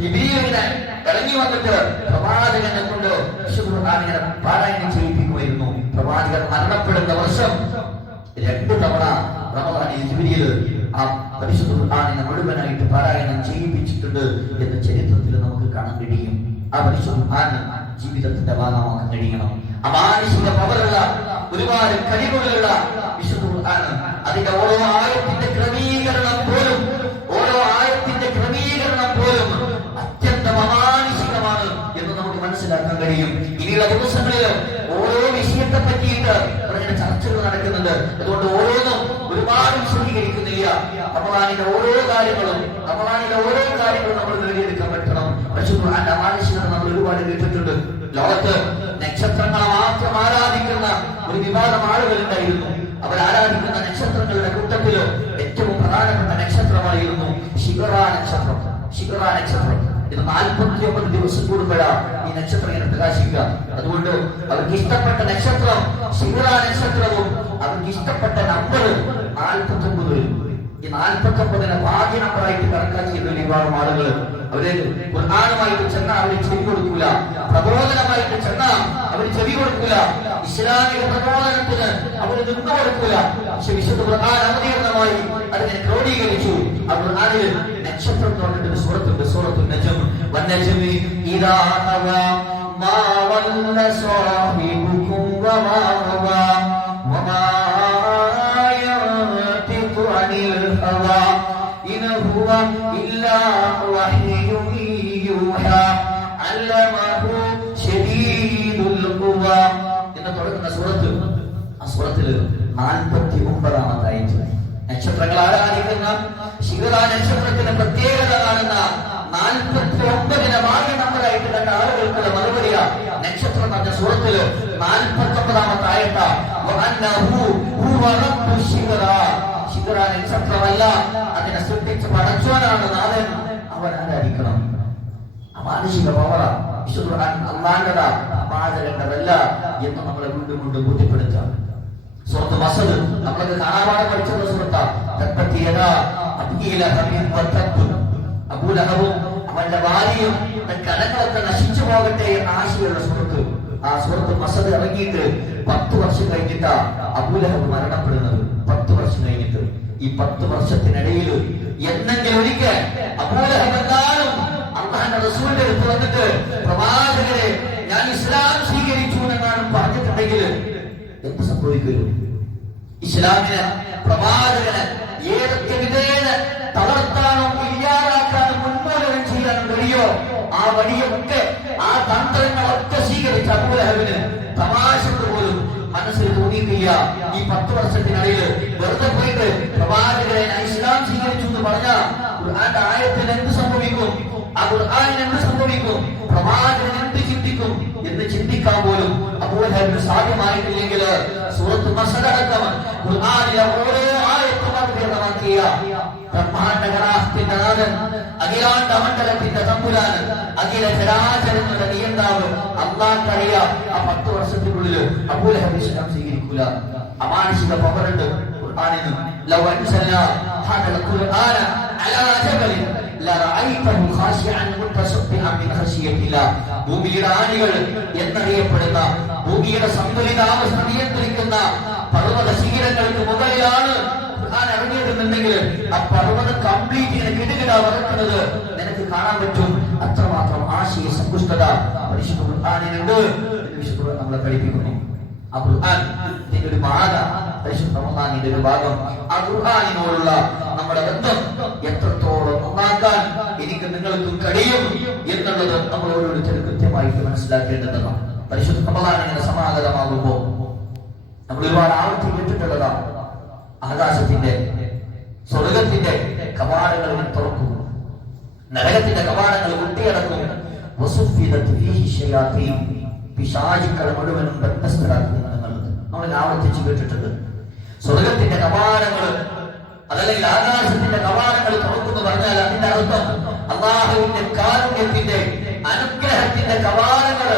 ജിബ്രീലിനെ ഇറങ്ങി വന്നിട്ട് പ്രവാചകനെ കൊണ്ട് പരിശുദ്ധ ഖുർആനിനെ പാരായണം ചെയ്യിപ്പിക്കുമായിരുന്നു. പ്രവാചകൻ മരണപ്പെടുന്ന വർഷം 2 തവണ റമളാനിൽ ജിബ്രീൽ ആ പരിശുദ്ധ ഖുർആനിനെ മുഴുവനായിട്ട് പാരായണം ചെയ്യിപ്പിച്ചിട്ടുണ്ട് എന്ന് ചരിത്രത്തിൽ നമുക്ക് കാണാൻ കഴിയും. ആ പരിശുദ്ധ ഖുർആൻ ജീവിതത്തിന്റെ ഭാഗമാക്കാൻ കഴിയണം. അമാനുഷിക പവറുള്ള ഒരുപാട് കഴിവുകളുള്ള വിശുദ്ധ ഖുർആൻ, അതിന്റെ ഓരോ ആയത്തിന്റെ ക്രമീകരണം പോലും അത്യന്തം അമാനുഷികമാണ് എന്ന് നമുക്ക് മനസ്സിലാക്കാൻ കഴിയും. ഇനിയുള്ള ദിവസങ്ങളിൽ ഓരോ വിഷയത്തെ പറ്റിയിട്ട് ചർച്ചകൾ നടക്കുന്നുണ്ട്. അതുകൊണ്ട് ഓരോന്നും ഒരുപാട് വിശദീകരിക്കുന്നില്ല. റമളാനിലെ ഓരോ കാര്യങ്ങളും നമ്മൾ നേടിയെടുക്കാൻ പറ്റണം. പക്ഷേ അമാനുഷികത നമ്മൾ ഒരുപാട് കേട്ടിട്ടുണ്ട്. ലോകത്ത് നക്ഷത്രങ്ങളെ മാത്രം ആരാധിക്കുന്ന ഒരു വിഭാഗം ആളുകളുണ്ടായിരുന്നു. അവർ ആരാധിക്കുന്ന നക്ഷത്രങ്ങളുടെ കൂട്ടത്തിൽ ഏറ്റവും പ്രധാനപ്പെട്ട നക്ഷത്രമായിരുന്നു ശിഖറ നക്ഷത്രം. ഇത് 49 ദിവസം കൂടുമ്പോഴാണ് ഈ നക്ഷത്രം ഇങ്ങനെ പ്രകാശിക്കുക. അതുകൊണ്ട് അവർക്ക് ഇഷ്ടപ്പെട്ട നക്ഷത്രം ശിഖര നക്ഷത്രവും അവർക്ക് ഇഷ്ടപ്പെട്ട നമ്പർ 49. ഈ 49 ഭാഗ്യ നമ്പറായിട്ട് കണക്കാക്കിയ ഒരുപാട് ആളുകൾ അവര് ഖുർആനുമായിട്ട് ചെന്ന അവര് ചെവി കൊടുക്കൂല, പ്രബോധനമായിട്ട് ചെന്ന അവര് ചെവി കൊടുക്കൂല, ഇസ്ലാമിക പ്രബോധനത്തിന് അവര് നിന്ന് കൊടുക്കൂല. പക്ഷെ വിശുദ്ധ ഖുർആൻ അവതീർണമായി അതിനെ ക്രോഡീകരിച്ചു. ആ ഖുർആനിൽ നക്ഷത്രം എന്ന് പറഞ്ഞിട്ട് സൂറത്തുണ്ട്, സൂറത്തുൻ നജ്ം. വന്നജ്മി ഇദാ ഹവാ മാ വല്ല സാഹിബുകും വമാ ഹവാ വമാ യൻതിഖു അനിൽ ഹവാ ഇൻ ഹുവ ഇല്ലാ വഹ്യുൻ യൂഹാ അല്ലമഹു ശദീദുൽ ഖുവാ എന്ന് തുടങ്ങുന്ന സൂറത്ത്. ആ സൂറത്തിൽ 49 ആയത്ത് നക്ഷത്രങ്ങൾ ആരാധിക്കുന്ന ശിഖര നക്ഷത്രത്തിന് പ്രത്യേകത കാണുന്ന 49 ഭാഗ്യ നമ്പറായിട്ട് കണ്ട ആളുകൾക്കുള്ള മറുപടിയ നക്ഷത്രം പറഞ്ഞ സൂറത്തിൽ 49 ആയത്ത ശിഖര നക്ഷത്രമല്ല, അതിനെ സൃഷ്ടിച്ച് പടച്ചവനാണ് നാഥൻ, അവൻ ആരാധിക്കണം. മാനസിക പവറ വിശുദ്ധ അള്ളാഹുവിന്റെ പ്രവാചകന്റെതല്ല എന്ന് നമ്മളെ വീണ്ടും വീണ്ടും ബോധ്യപ്പെടുത്താം. സൂറത്ത് മസദ് നമ്മളൊക്കെ കാണാപാഠം പഠിച്ചുള്ള സൂറത്താണ്. അബൂലഹബും അവന്റെ ഭാര്യയും കടങ്ങളൊക്കെ നശിച്ചു പോകട്ടെ എന്ന ആശയുള്ള സൂറത്ത്. ആ സൂറത്ത് മസദ് ഇറങ്ങിയിട്ട് 10 വർഷം കഴിഞ്ഞിട്ടാ അബൂലഹബ് മരണപ്പെടുന്നത്. 10 വർഷം കഴിഞ്ഞിട്ട്. ഈ 10 വർഷത്തിനിടയിൽ എന്നെങ്കിലും ഒരിക്കൽ അബൂലഹബ് എന്നാലും അള്ളാഹുവിന്റെ റസൂലിന്റെ അടുത്ത് വന്നിട്ട് പ്രവാചകരെ ഞാൻ ഇസ്ലാം സ്വീകരിച്ചു എന്നാണ് പറഞ്ഞിട്ടുണ്ടെങ്കിൽ എന്ത് സംഭവിക്കുന്നു? ഇസ്ലാമിന് പ്രവാചകന് ഏതൊക്കെ വിധേന തളർത്താനോ ഇല്ലാതാക്കാനോ മുൻപോട്ട് ചെയ്യാനും കഴിയോ ആ വഴിയൊക്കെ ആ തന്ത്രങ്ങളൊക്കെ സ്വീകരിച്ച അബൂലഹബിന് തമാശക്ക് പോലും മനസ്സിൽ തോന്നിയിട്ടില്ല. ഈ 10 വർഷത്തിനിടയിൽ വെറുതെ പോയിട്ട് പ്രവാചകരെ ഇസ്ലാം സ്വീകരിച്ചു എന്ന് പറഞ്ഞ ഖുർആന്റെ ആയത്തിന് എന്ത് സംഭവിക്കും? ആ ഖുർആനിന് എന്ത് സംഭവിക്കും? പ്രവാചകൻ എന്ത് ചിന്തിക്കും എന്ന് ചിന്തിക്കാൻ പോലും അബൂലഹബിന് സാധ്യമായിട്ടില്ലെങ്കിൽ സൂറത്ത് മസദ് അടക്കം ഖുർആനിലെ ഓരോ ആയത്തും അവതീർണമാക്കിയ ബ്രഹ്മാണ്ഡഗണത്തിന്റെ നാഥൻ, അഖിലാണ്ട മണ്ഡലത്തിന്റെ തമ്പുരാൻ, അഖില ചരാചരങ്ങളുടെ നിയന്താവ് അള്ളാഹ്ക്കറിയാം. ആ 10 വർഷത്തിനുള്ളിൽ അബൂലഹബ് ഇസ്ലാം സ്വീകരിക്കൂല. അമാനുഷിക പവറുണ്ട് ഖുർആനിന്. ലൗ അൻസൽനാ ഹാദൽ ഖുർആന അലാ ജബലിൻ ലറഅയ്തഹു ഖാശിഅൻ മുതസദ്ദിഅൻ മിൻ ഖശിയത്തില്ലാഹ്. ഭൂമിയുടെ ആണികൾ എന്നറിയപ്പെടുന്ന, ഭൂമിയുടെ സന്തുലിതാവസ്ഥ നിയന്ത്രിക്കുന്ന പർവ്വത ശിഖരങ്ങൾക്ക് മുകളിലാണ് ഖുർആൻ ഇറങ്ങിയിട്ടുണ്ടെങ്കിൽ ആ പർവ്വതം കംപ്ലീറ്റ് ഇങ്ങനെ കിടുകിട വറക്കുന്നത് നിനക്ക് കാണാൻ പറ്റും. അത്രമാത്രം ആശയ സമ്പുഷ്ടത പരിശുദ്ധ ഖുർആനിനുണ്ട്. വിശുദ്ധ ഖുർആൻ നമ്മളെ പഠിപ്പിക്കുന്നു. ആ ഖുർആൻ ഇതിന്റെ ഒരു ഭാഗം, പരിശുദ്ധ റമദാനിന്റെ ഒരു ഭാഗം. ആ ഖുർആനിനോടുള്ള നമ്മുടെ ബന്ധം എത്രത്തോളം നന്നാക്കാൻ എനിക്ക് നിങ്ങൾക്കും കഴിയും എന്നുള്ളത് നമ്മൾ ഓരോരുത്തരും കൃത്യമായിട്ട് മനസ്സിലാക്കേണ്ടതാണ്. പരിശുദ്ധ റമദാൻ ഇങ്ങനെ സമാഗതമാകുമ്പോൾ നമ്മൾ ഒരുപാട് ആവർത്തി കേട്ടിട്ടുള്ളതാണ്. ആകാശത്തിന്റെ സ്വർഗത്തിന്റെ കവാടങ്ങൾ തുറക്കും, നരകത്തിന്റെ കവാടങ്ങൾ കുട്ടിയടക്കും, പിശാചുക്കളെ മുഴുവനും ബന്ധസ്ഥരാക്കും എന്നുള്ളത് നമ്മൾ ആവർത്തിച്ച് കേട്ടിട്ടുണ്ട്. സ്വർഗത്തിന്റെ കവാടങ്ങൾ അതല്ലെങ്കിൽ ആകാശത്തിന്റെ കവാടങ്ങൾ തുറക്കുന്നു പറഞ്ഞാൽ അതിന്റെ അർത്ഥം അല്ലാഹുവിന്റെ കാരുണ്യത്തിന്റെ അനുഗ്രഹത്തിന്റെ കവാടങ്ങൾ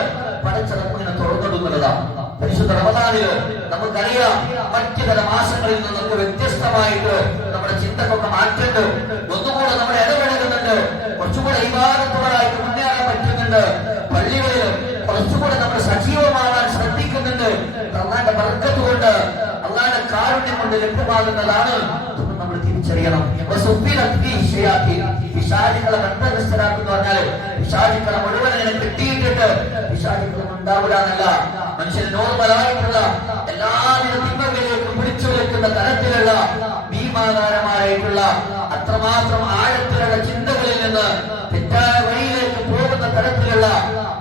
പടച്ചറപ്പിനെ തുറന്നിടുന്നതാണ്. പരിശുദ്ധ റമദാനിൽ നമുക്കറിയാം മറ്റു ചില മാസങ്ങളിൽ നിന്നൊക്കെ വ്യത്യസ്തമായിട്ട് നമ്മുടെ ചിന്തക്കൊക്കെ മാറ്റുന്നുണ്ട്. ഒന്നുകൂടെ നമ്മുടെ ഇടപെടുന്നുണ്ട്, കുറച്ചുകൂടെ ഇബാദത്തുകളായിട്ട് മുന്നേറാൻ പറ്റുന്നുണ്ട്. പള്ളികളിൽ കുറച്ചുകൂടെ നമ്മൾ സജീവമാകാൻ ശ്രദ്ധിക്കുന്നുണ്ട്. അള്ളാന്റെ ബർക്കത്ത് കൊണ്ട്, അള്ളാന്റെ കാരുണ്യം കൊണ്ട് ലഭ്യമാകുന്നതാണ്. നമ്മൾ തിരിച്ചറിയണം. പിശാചുക്കളെ ബന്ധനസ്ഥരാക്കുന്നു പറഞ്ഞാൽ പിശാചുക്കളെ മുഴുവൻ കിട്ടിയിട്ടിട്ട് പിശാചുക്കളും ഉണ്ടാവില്ല എന്നല്ല. മനുഷ്യൻ നോർമലായിട്ടുള്ള എല്ലാവിധ തിന്മകളിലേക്കും പിടിച്ചു വെക്കുന്ന തരത്തിലുള്ള ഭീമാകാരമായിട്ടുള്ള അത്രമാത്രം ആഴത്തിലുള്ള ചിന്തകളിൽ നിന്ന് തെറ്റായ വഴിയിലേക്ക് പോകുന്ന തരത്തിലുള്ള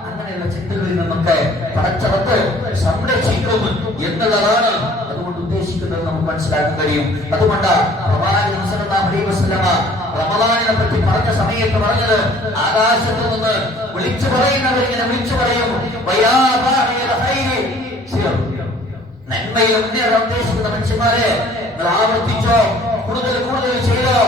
അങ്ങനെയുള്ള ചിന്തകളിൽ നിന്നൊക്കെ പടച്ചറപ്പ് സംരക്ഷിക്കും എന്നുള്ളതാണ് അതുകൊണ്ട് ഉദ്ദേശിക്കുന്നത് നമുക്ക് മനസ്സിലാക്കാൻ കഴിയും. അതുകൊണ്ട് പ്രവാചകൻ സല്ലല്ലാഹു അലൈഹി വസല്ലമ റമദാനിനെ പറ്റി പറഞ്ഞ സമയത്ത് പറഞ്ഞത് ആകാശത്ത് നിന്ന് വിളിച്ചു പറയുന്നവരിങ്ങനെ വിളിച്ചു പറയും, നന്മയിൽ മുന്നേറാൻ ഉദ്ദേശിക്കുന്ന മനുഷ്യന്മാരെ നിങ്ങൾ ആവർത്തിച്ചോ, കൂടുതൽ കൂടുതൽ ചെയ്തോ.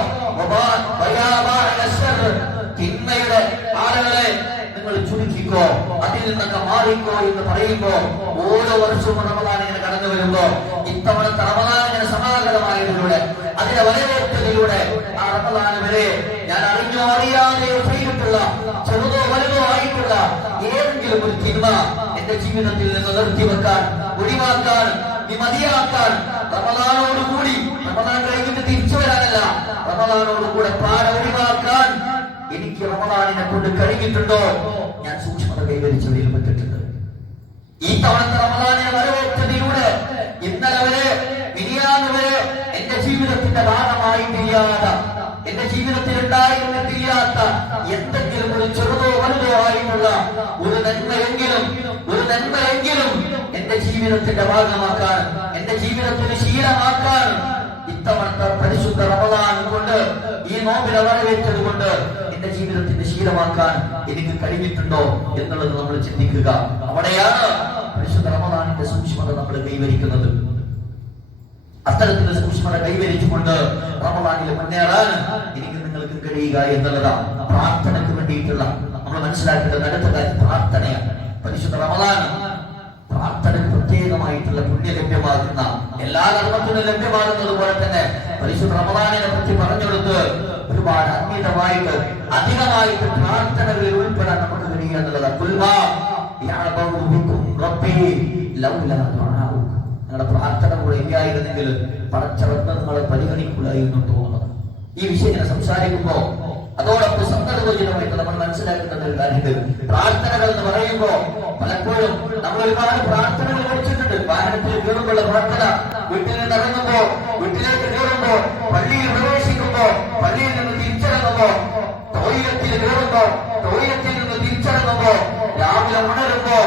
തിന്മയുടെ ആളുകളെ നിങ്ങൾ ചുരുക്കി സൂക്ഷിക്കോ, അതിൽ നിന്നൊക്കെ മാറിക്കോ എന്ന് പറയുമ്പോ ഓരോ വർഷവും റമദാൻ ഇങ്ങനെ കടന്നു വരുമ്പോ ഇത്തവണത്തെ റമദാൻ ഇങ്ങനെ സമാഗതമായതിലൂടെ അതിനെ വരവേറ്റതിലൂടെ ആ റമദാൻ വരെ ഞാൻ അറിഞ്ഞോ അറിയാതെയോ ചെയ്തിട്ടുള്ള ചെറുതോ വലുതോ ആയിട്ടുള്ള ഏതെങ്കിലും ഒരു തിന്മ എന്റെ ജീവിതത്തിൽ നിന്ന് നിർത്തിവെക്കാൻ, ഒഴിവാക്കാൻ, മതിയാക്കാൻ റമദാനോടുകൂടി, റമദാൻ കഴിഞ്ഞിട്ട് തിരിച്ചു വരാനല്ല, റമദാനോടുകൂടെ ഒഴിവാക്കാൻ എനിക്ക് റമദാനിനെ കൊണ്ട് കഴിഞ്ഞിട്ടുണ്ടോ? ഞാൻ സൂക്ഷ്മത കൈവരിച്ചവരിൽ പെട്ടിട്ടുണ്ട്. ഈ തവണത്തെ റമദാനിനെ വരവേറ്റതിലൂടെ ഇന്നലെ വരെ മിനിയാന്ന് വരെ എന്റെ ജീവിതത്തിന്റെ ഭാഗമായി തീരാത്ത, എന്റെ ജീവിതത്തിൽ ഉണ്ടായിരുന്നിട്ടില്ലാത്ത എന്തെങ്കിലും ഒരു ചെറുതോ വലുതോ ആയിട്ടുള്ള ഒരു നന്മയെങ്കിലും എന്റെ ജീവിതത്തിന്റെ ഭാഗമാക്കാൻ, എന്റെ ജീവിതത്തിന് ശീലമാക്കാൻ ഇത്തവണത്തെ പരിശുദ്ധ റമദാൻ കൊണ്ട്, ഈ നോമ്പിനെ വരവേറ്റത് കൊണ്ട് എന്റെ ജീവിതത്തിന്റെ ശീലമാക്കാൻ എനിക്ക് കഴിഞ്ഞിട്ടുണ്ടോ എന്നുള്ളത് നമ്മൾ ചിന്തിക്കുക. അവിടെയാണ് പരിശുദ്ധ റമദാനിന്റെ സൂക്ഷ്മത നമ്മൾ കൈവരിക്കുന്നത്. അത്തരത്തിലുള്ള സൂക്ഷ്മത കൈവരിച്ചുകൊണ്ട് റമദാനിൽ മുന്നേറാൻ എനിക്ക് നിങ്ങൾക്ക് കഴിയുക എന്നുള്ളതാണ്. പ്രാർത്ഥനയ്ക്ക് വേണ്ടിയിട്ടുള്ള നമ്മൾ മനസ്സിലാക്കേണ്ട അടുത്ത കാര്യം പ്രാർത്ഥനയാണ്. പരിശുദ്ധ റമദാൻ പ്രാർത്ഥനയ്ക്ക് പ്രത്യേകമായിട്ടുള്ള പുണ്യ ലഭ്യമാകുന്ന, എല്ലാ കർമ്മത്തിനും ലഭ്യമാകുന്നത് പോലെ തന്നെ പരിശുദ്ധ റമദാനിനെ പറ്റി പറഞ്ഞെടുത്ത് ഒരുപാട് അന്വിതമായിട്ട് അധികമായിട്ട് പ്രാർത്ഥനകളിൽ ഉൾപ്പെടാൻ നമുക്ക് കഴിയുക എന്നുള്ളതാണ്. നിങ്ങളുടെ പ്രാർത്ഥന കൂടെ ഇല്ലായിരുന്നെങ്കിൽ പടച്ചവന്ന് നിങ്ങളെ പരിഗണിക്കുകയായിരുന്നു തോന്നുന്നത്. ഈ വിഷയം ഇങ്ങനെ സംസാരിക്കുമ്പോ അതോടൊപ്പം സന്ദർഭോചിതമായിട്ട് നമ്മൾ മനസ്സിലാക്കുന്നത് ഒരു കാര്യത്തിൽ, പ്രാർത്ഥനകൾ എന്ന് പറയുമ്പോ പലപ്പോഴും നമ്മൾ ഒരുപാട് പ്രാർത്ഥനകൾ പഠിച്ചിട്ടുണ്ട്. വാഹനത്തിൽ കയറുമ്പോഴുള്ള പ്രാർത്ഥന, വീട്ടിൽ നിന്ന് ഇറങ്ങുമ്പോ, വീട്ടിലേക്ക് കയറുമ്പോ, പള്ളിയിൽ പ്രവേശിക്കുമ്പോ, പള്ളിയിൽ നിന്ന് തിരിച്ചിറങ്ങുമ്പോ, ടോയ്ലറ്റിൽ കയറുമ്പോ, ടോയ്ലറ്റിൽ നിന്ന് തിരിച്ചിറങ്ങുമ്പോ, രാവിലെ ഉണരുമ്പോ,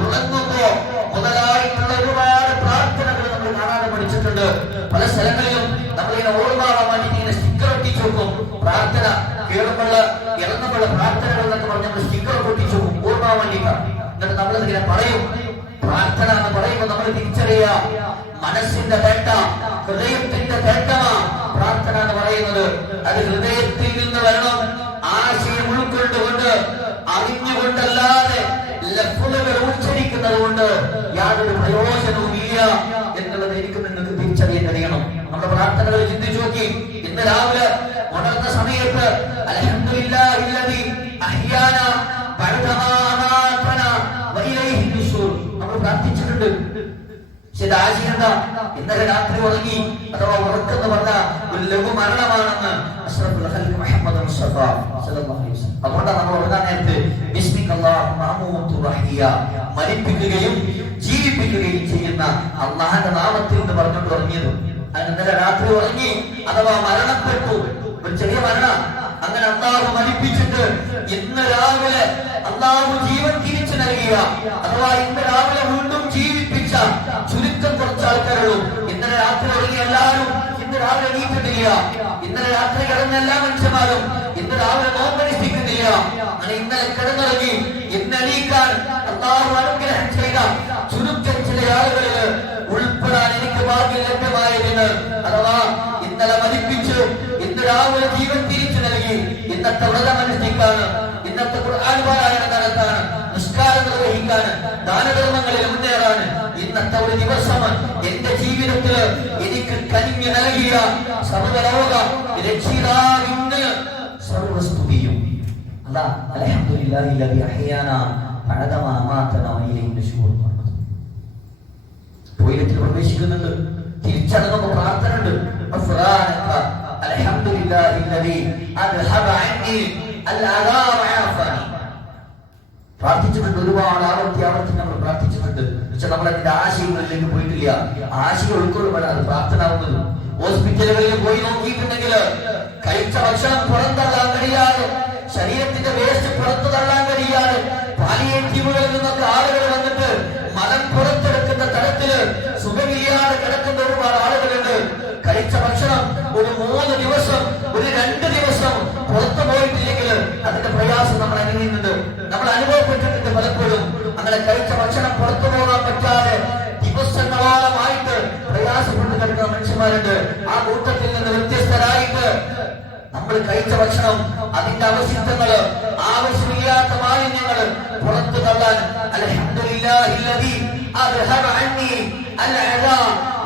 ഉറങ്ങുമ്പോ മുതലായിട്ടുള്ള ഒരുപാട് പ്രാർത്ഥനകൾ നമ്മൾ കാണാതെ പഠിച്ചിട്ടുണ്ട്. പല സ്ഥലങ്ങളിലും നമ്മളിങ്ങനെ ഓർമ്മാവാൻ വേണ്ടിയിട്ട് ഇങ്ങനെ സ്റ്റിക്കർ ഒട്ടിച്ചു വെക്കും. പ്രാർത്ഥന കേറുമ്പോൾ ഇറങ്ങുമ്പോൾ പ്രാർത്ഥനകൾ എന്നൊക്കെ പറഞ്ഞ് നമ്മൾ സ്റ്റിക്കർ ഒട്ടിച്ചു വെക്കും ഓർമ്മാൻ വേണ്ടിയിട്ടാണ്. എന്നിട്ട് നമ്മളിങ്ങനെ പറയും. പ്രാർത്ഥന എന്ന് പറയുമ്പോൾ നമ്മൾ തിരിച്ചറിയുക മനസ്സിന്റെ തേട്ട, ഹൃദയത്തിന്റെ തേട്ടമാ പ്രാർത്ഥന എന്ന് പറയുന്നത്. അത് ഹൃദയത്തിൽ നിന്ന് വരണം, ആശയം ഉൾക്കൊണ്ടുകൊണ്ട്, അറിഞ്ഞുകൊണ്ടല്ലാതെ ലഫ്ളുകൾ ഉച്ചരിക്കുന്നത് കൊണ്ട് യാതൊരു പ്രയോജനവും ഇല്ല എന്നുള്ളത് എനിക്ക് നിങ്ങൾക്ക് തിരിച്ചറിയാൻ കഴിയണം. നമ്മുടെ പ്രാർത്ഥനകൾ ചിന്തിച്ചു നോക്കി. ഇന്ന് രാവിലെ ഉണർന്ന സമയത്ത് അൽഹംദുലില്ലാഹി അല്ലദീ അഹ്യാന ബഅദമാ അമാതന വഇലൈഹി നുശൂർ നമ്മൾ പ്രാർത്ഥിച്ചിട്ടുണ്ട്. പക്ഷേ ആശയം എന്താ? ഇന്നലെ രാത്രി ഉറങ്ങി അഥവാ ഉറക്കെന്ന് പറഞ്ഞ ഒരു ലഘു മരണമാണെന്ന് അഷ്റഫുൽ ഖൽഖ് മുഹമ്മദ് മുസ്തഫ സല്ലല്ലാഹു അലൈഹി വസല്ലം. അതുകൊണ്ടാണ് നമ്മൾ ഉറങ്ങാൻ നേരത്ത് ബിസ്മിക്കല്ലാഹുമ്മ അമൂതു റഹിയ, മരിപ്പിക്കുകയും ജീവിപ്പിക്കുകയും ചെയ്യുന്ന അള്ളാഹുവിന്റെ നാമത്തിൽ എന്ന് പറഞ്ഞുകൊണ്ട് ഉറങ്ങിയത്. ഇന്നലെ രാത്രി ഉറങ്ങി അഥവാ മരണപ്പെട്ടു, ഒരു ചെറിയ മരണം, അങ്ങനെ അള്ളാഹു മരിപ്പിച്ചിട്ട് ഇന്ന് രാവിലെ അള്ളാഹു ജീവൻ തിരിച്ചു നൽകിയ, അഥവാ ഇന്ന് രാവിലെ വീണ്ടും ജീവിപ്പിച്ച ചുരുക്കം കുറച്ച് ആൾക്കാരുള്ളൂ. ഇന്നലെ രാത്രി ഉറങ്ങിയ എല്ലാവരും ഇന്ന് രാവിലെ എണീറ്റിട്ടില്ല. ഇന്നലെ രാത്രി കിടന്ന എല്ലാ മനുഷ്യന്മാരും ഇന്ന് രാവിലെ നോമ്പനുഷ്ഠിക്കുന്നില്ല. അങ്ങനെ ഇന്നലെ കിടന്നിറങ്ങി ഇന്ന് എണീക്കാൻ അള്ളാഹു അനുഗ്രഹം ചെയ്ത ചുരുക്കം ചില ആളുകളിൽ ഉൾപ്പെടാൻ എനിക്ക് ഭാഗ്യം ലഭ്യമായതിന്, അഥവാ ഇന്നലെ മരിപ്പിച്ചു ഇന്ന് രാവിലെ ജീവൻ തിരിച്ചു നൽകി ഇന്നത്തെ വ്രതമനുഷ്ഠിക്കാണ്, ഇന്നത്തെ ഖുർആൻ പാരായണം നടത്താൻ, നിസ്കാരം നിർവഹിക്കാൻ, ദാനധർമ്മങ്ങളിൽ മുന്നേറാൻ ഇന്നത്തെ ഒരു ദിവസം എന്റെ ജീവിതത്തിൽ എനിക്ക് കനിഞ്ഞു നൽകിയ സർവ്വലോക രക്ഷിതാവിന് സർവസ്തുതിയും. അല്ലാഹ് അൽഹംദുലില്ലാഹി അല്ലദീ അഹ്യാനാ ബഅദമാ അമാതനാ വഇലൈഹി നുശൂർ. ടോയ്ലറ്റിൽ പ്രവേശിക്കുന്നുണ്ട്, തിരിച്ചടങ്ങുമ്പോൾ പ്രാർത്ഥന ഉണ്ട്. അൽഹംദുലില്ലാഹി അല്ലദീ അദ്ഹബ അന്നി അൽഅദാ വഅഫനി. പ്രാർത്ഥിച്ചിട്ടുണ്ട്, ഒരുപാട് ആവർത്തി നമ്മൾ പ്രാർത്ഥിച്ചിട്ടുണ്ട്. പക്ഷെ നമ്മൾ അതിന്റെ ആശയങ്ങളിലേക്ക് പോയിട്ടില്ല. ആശയം ഉൾക്കൊള്ളുമ്പോഴാണ് പ്രാർത്ഥന ആവുന്നത്. ഹോസ്പിറ്റലുകളിൽ പോയി നോക്കിയിട്ടുണ്ടെങ്കിൽ കഴിച്ച ഭക്ഷണം പുറന്തള്ളാൻ കഴിയാതെ, ശരീരത്തിന്റെ വേസ്റ്റ് പുറത്തു തള്ളാൻ കഴിയാതെ, പാലിയേറ്റീവുകളിൽ നിന്നൊക്കെ ആളുകൾ വന്നിട്ട് മലം പുറത്തെടുക്കുന്ന തരത്തില് സുഖമില്ലാതെ കിടക്കുന്ന ഒരുപാട് ആളുകളുണ്ട്. കഴിച്ച ഭക്ഷണം ഒരു 3 ദിവസം, ഒരു 2 ദിവസം പുറത്തു പോയിട്ടില്ലെങ്കിൽ അതിന്റെ പ്രയാസം നമ്മൾ അനുഭവിക്കുന്നുണ്ട്, നമ്മൾ അനുഭവപ്പെട്ടിട്ടുണ്ട് പലപ്പോഴും. അങ്ങനെ കഴിച്ച ഭക്ഷണം പുറത്തു പോകാൻ പറ്റാതെ ദിവസങ്ങളോളമായിട്ട് പ്രയാസപ്പെട്ട് കിടക്കുന്ന മനുഷ്യന്മാരുണ്ട്. ആ കൂട്ടത്തിൽ നിന്ന് വ്യത്യസ്തരായിട്ട് നമ്മൾ കഴിച്ച ഭക്ഷണം, അതിന്റെ അവശിഷ്ടങ്ങള്, ആവശ്യമില്ലാത്ത മാലിന്യങ്ങള് പുറത്ത് അൽഹംദുലില്ലാഹില്ലദീ അദ്ഹബ അന്നി അൽഅദാ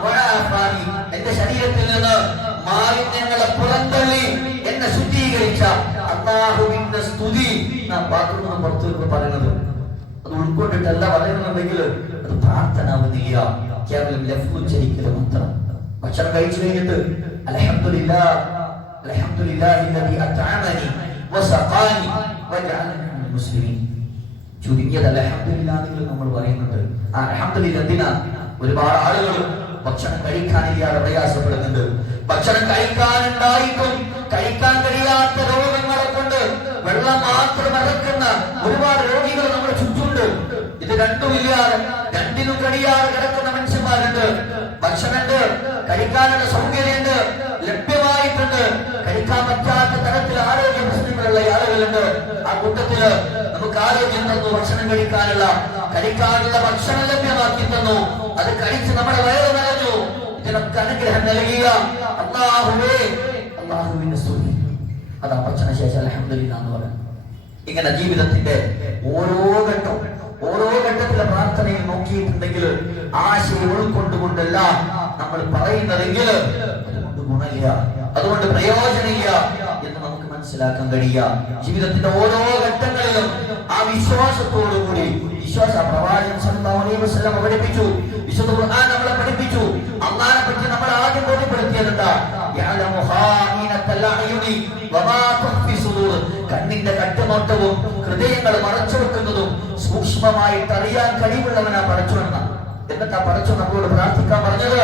വഅഫാനി, എന്റെ ശരീരത്തിൽ നിന്ന് മാലിന്യങ്ങളെ പുറന്തള്ളി എന്നെ ശുദ്ധീകരിച്ച അല്ലാഹുവിന്റെ സ്തുതി. നാം ബാത്റൂമിൽ പുറത്തു പറയുന്നത് അത് ഉൾക്കൊണ്ടിട്ടല്ല പറയുന്നുണ്ടെങ്കിൽ അത് പ്രാർത്ഥന ആവുന്നില്ല, കേവലം ലഫ്ള് ഉച്ചരിക്കൽ മാത്രം. ഭക്ഷണം കഴിച്ചു കഴിഞ്ഞിട്ട് അൽഹംദുലില്ലാഹ് അൽഹംദുലില്ലാഹില്ലദീ അത്അമനി വസഖാനി വജഅലനി മിനൽ മുസ്ലിമീൻ. ചുരുങ്ങിയത് അൽഹംദുലില്ലാഹ് നിങ്ങൾ നമ്മൾ പറയുന്നുണ്ട്. ആ അൽഹംദുലില്ലാഹ് എന്തിനാ? ഒരുപാട് ആളുകൾ ഭക്ഷണം കഴിക്കാനില്ലാതെ പ്രയാസപ്പെടുന്നുണ്ട്. ഭക്ഷണം കഴിക്കാനുണ്ടായിട്ടും കഴിക്കാൻ കഴിയാത്ത രോഗങ്ങളെ കൊണ്ട് വെള്ളം മാത്രം ഇറക്കുന്ന ഒരുപാട് രോഗികൾ നമ്മുടെ ചുറ്റുമുണ്ട്. ഇത് രണ്ടുമില്ലാതെ രണ്ടിനും കഴിയാതെ കിടക്കുന്ന മനുഷ്യന്മാരുണ്ട്. ഭക്ഷണമുണ്ട്, കഴിക്കാനുള്ള സൗകര്യമുണ്ട്, ലഭ്യമായിട്ടുണ്ട്, കഴിക്കാൻ പറ്റാത്ത തരത്തിൽ ആരോഗ്യ പ്രശ്നങ്ങളുള്ള ആളുകളുണ്ട്. ആ കൂട്ടത്തില് നമുക്ക് ആരോഗ്യം തന്നു, ഭക്ഷണം കഴിക്കാനുള്ള ഭക്ഷണം ലഭ്യമാക്കി തന്നു. അത് കഴിച്ച് നമ്മുടെ വയറ് നിറഞ്ഞു. ഇതിനൊക്കെ അനുഗ്രഹം നൽകിയ അല്ലാഹുവേ, അല്ലാഹുവിന്റെ സ്തുതി. അതാ ഭക്ഷണശേഷം അൽഹംദുലില്ലാഹ് എന്ന് പറയുന്നത്. ഇങ്ങനെ ജീവിതത്തിന്റെ ഓരോ ഘട്ടത്തിലെ പ്രാർത്ഥനയിൽ നോക്കിയിട്ടുണ്ടെങ്കിൽ ആശയം ഉൾക്കൊണ്ടുകൊണ്ടല്ല നമ്മൾ പറയുന്നതെങ്കിൽ അതുകൊണ്ട് ഗുണമില്ല, അതുകൊണ്ട് പ്രയോജനമില്ല എന്ന് നമുക്ക് മനസ്സിലാക്കാൻ കഴിയുക. ജീവിതത്തിന്റെ ഓരോ ഘട്ടങ്ങളിലും ആ വിശ്വാസത്തോടുകൂടി പ്രവാചകൻ സല്ലല്ലാഹു അലൈഹി വസല്ലം പഠിപ്പിച്ചു, വിശുദ്ധ ഖുർആൻ നമ്മളെ പഠിപ്പിച്ചു. അല്ലാഹനെ പറ്റി നമ്മൾ ആദ്യം ബോധ്യപ്പെടുത്തിയതെന്താ? യഅലമു ഖായിനത്തൽ അയുനി വമാ തുഖ്ഫി സുദൂർ. കണ്ണിന്റെ കട്ടുനോട്ടവും ഹൃദയങ്ങൾ മറച്ചു വെക്കുന്നതും സൂക്ഷ്മമായിട്ട് അറിയാൻ കഴിവുള്ളവനാ പടച്ചവൻ. എന്നിട്ടാ പടച്ചവൻ നമ്മളോട് പ്രാർത്ഥിക്കാൻ പറഞ്ഞത്.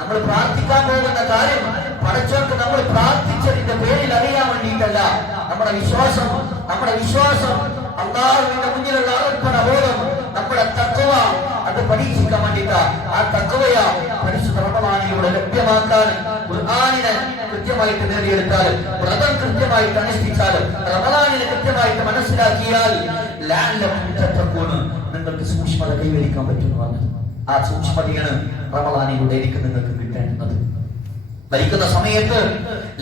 നമ്മൾ പ്രാർത്ഥിക്കാൻ പോകുന്ന കാര്യം പടച്ചവർക്ക് നമ്മൾ പ്രാർത്ഥിച്ചതിന്റെ പേരിൽ അറിയാൻ വേണ്ടിയിട്ടല്ല. നമ്മുടെ വിശ്വാസം അല്ലാഹുവിന്റെ മുന്നിലുള്ള അർപ്പണ ബോധം, നമ്മുടെ തഖ്വ അത് പരീക്ഷിക്കാൻ വേണ്ടിയിട്ടാ. ആ തഖ്വയ പരിശുദ്ധ റമളാനിലൂടെ ലഭ്യമാക്കാൻ ഖുർആനിനെ കൃത്യമായിട്ട് നേടിയെടുത്താൽ, വ്രതം കൃത്യമായിട്ട് അനുഷ്ഠിച്ചാൽ, റമളാനിനെ കൃത്യമായിട്ട് മനസ്സിലാക്കിയാൽ ലഅല്ലകും തത്തഖൂൻ, നിങ്ങൾക്ക് സൂക്ഷ്മത കൈവരിക്കാൻ പറ്റുന്നതാണ്. ആ സൂക്ഷ്മതയാണ് റമളാനിലൂടെ എനിക്ക് നിങ്ങൾക്ക് കിട്ടേണ്ടത്. മരിക്കുന്ന സമയത്ത്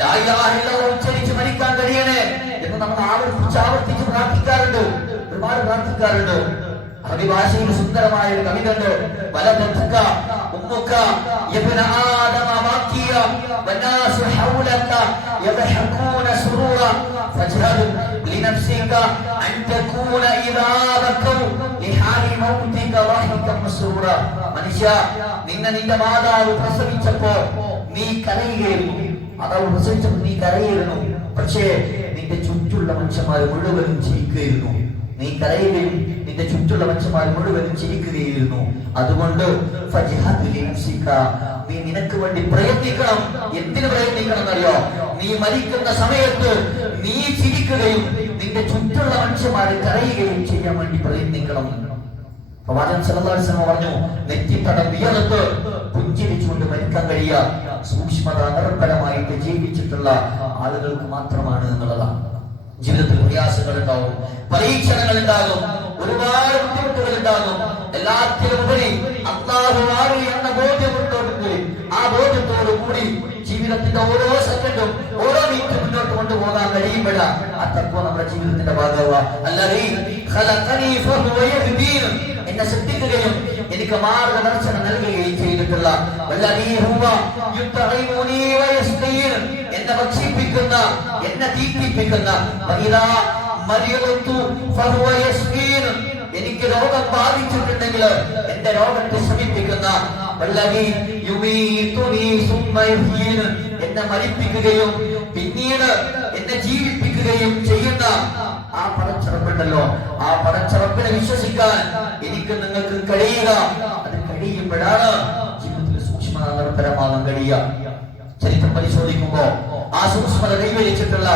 ലാ ഇലാഹ ഇല്ലല്ലാഹ് ഉച്ചരിച്ച് മരിക്കാൻ കഴിയണേ എന്ന് നമ്മൾ ആവർത്തിച്ച് പ്രാർത്ഥിക്കാറുണ്ട്, ഒരുപാട് പ്രാർത്ഥിക്കാറുണ്ട്. അറബി ഭാഷയിൽ സുന്ദരമായ ഒരു കവിത ഉണ്ട്. വലദതുക ഉമ്മുക യബ്ന ആദമ ബാക്കിയ വനാസു ഹൗലക യദ്ഹഖൂന സുറൂറ ഫജ്ഹദ് ലിനഫ്സിക അൻ തകൂന ഇദാ ബക്കൗ ലിഹാലി മൗതിക വഹിക മസ്റൂറ. മനുഷ്യ, നിന്റെ മാതാവ് പ്രസവിച്ചപ്പോ നീ കരയുകയായിരുന്നു. മാതാവ് പ്രസവിച്ചപ്പോൾ നീ കരയുകയായിരുന്നു. പക്ഷേ നിന്റെ ചുറ്റുള്ള മനുഷ്യന്മാർ മുഴുവനും ചിരിക്കുകയായിരുന്നു. നീ കരയുകയും നിന്റെ ചുറ്റുള്ള മനുഷ്യന്മാർ മുഴുവനും ചിരിക്കുകയായിരുന്നു. അതുകൊണ്ട് നീ നിനക്ക് വേണ്ടി പ്രയത്നിക്കണം. എന്തിനു പ്രയത്നിക്കണം എന്നറിയോ? നീ മരിക്കുന്ന സമയത്ത് നീ ചിരിക്കുകയും നിന്റെ ചുറ്റുള്ള മനുഷ്യന്മാർ കരയുകയും ചെയ്യാൻ വേണ്ടി പ്രയത്നിക്കണം. പ്രവാചകൻ സല്ലല്ലാഹു അലൈഹി വസല്ലം പറഞ്ഞു, നെറ്റിത്തടം വിയർത്ത് പുഞ്ചിരിച്ചുകൊണ്ട് മരിക്കാൻ കഴിയുക സൂക്ഷ്മത നിർഭരമായിട്ട് ജീവിച്ചിട്ടുള്ള ആളുകൾക്ക് മാത്രമാണ് എന്നുള്ളതാണ്. ജീവിതത്തിൽ പ്രയാസങ്ങൾ ഉണ്ടാവും, പരീക്ഷണങ്ങൾ ഉണ്ടാകും, ഒരുപാട് ബുദ്ധിമുട്ടുകൾ ഉണ്ടാകും. എല്ലാത്തിലും ഉപരി അല്ലാഹു ആര് എന്ന ബോധ്യമുണ്ടോണ്ട് ആ ബോധ്യത്തോടു കൂടി ജീവിതത്തിന്റെ ഓരോ സെക്കൻഡും ഓരോ മിനിറ്റും മുന്നോട്ട് കൊണ്ടുപോകാൻ കഴിയുമ്പോഴാ ആ തഖ്വ നമ്മുടെ ജീവിതത്തിന്റെ ഭാഗമാ. അല്ലദീ ഖലഖനീ ഫഹുവ യഹ്ദീൻ, എന്നെ സൃഷ്ടിക്കുകയും എനിക്ക് മാർഗദർശനം നൽകുകയും ചെയ്തിട്ടുള്ള വല്ലദീ ഹുവ യുത്ഇമുനീ വയസ്ഖീൻ, എന്നെ ഭക്ഷിപ്പിക്കുന്ന എന്നെ തീറ്റിപ്പിക്കുന്ന വഇദാ മരിയതു ഫഹുവ യസ്ഖീൻ, എനിക്ക് രോഗം ബാധിച്ചിട്ടുണ്ടെങ്കിൽ എന്റെ രോഗത്തെ ശമിപ്പിക്കുന്ന വല്ലദീ യുമീതുനീ സുമ്മ യുഹ്യീൻ, എന്നെ മരിപ്പിക്കുകയും പിന്നീട് എന്നെ ജീവിപ്പിക്കുകയും ചെയ്യുന്ന ആ പടച്ചറപ്പുണ്ടല്ലോ, ആ പടച്ചറപ്പിനെ വിശ്വസിക്കാൻ എനിക്ക് നിങ്ങൾക്ക് കഴിയുക. അത് കഴിയുമ്പോഴാണ് ജീവിതത്തിൽ സൂക്ഷ്മത നിർഭരമാകാൻ കഴിയുക. ചരിത്രം പരിശോധിക്കുമ്പോ ആ സൂക്ഷ്മത കൈവരിച്ചിട്ടുള്ള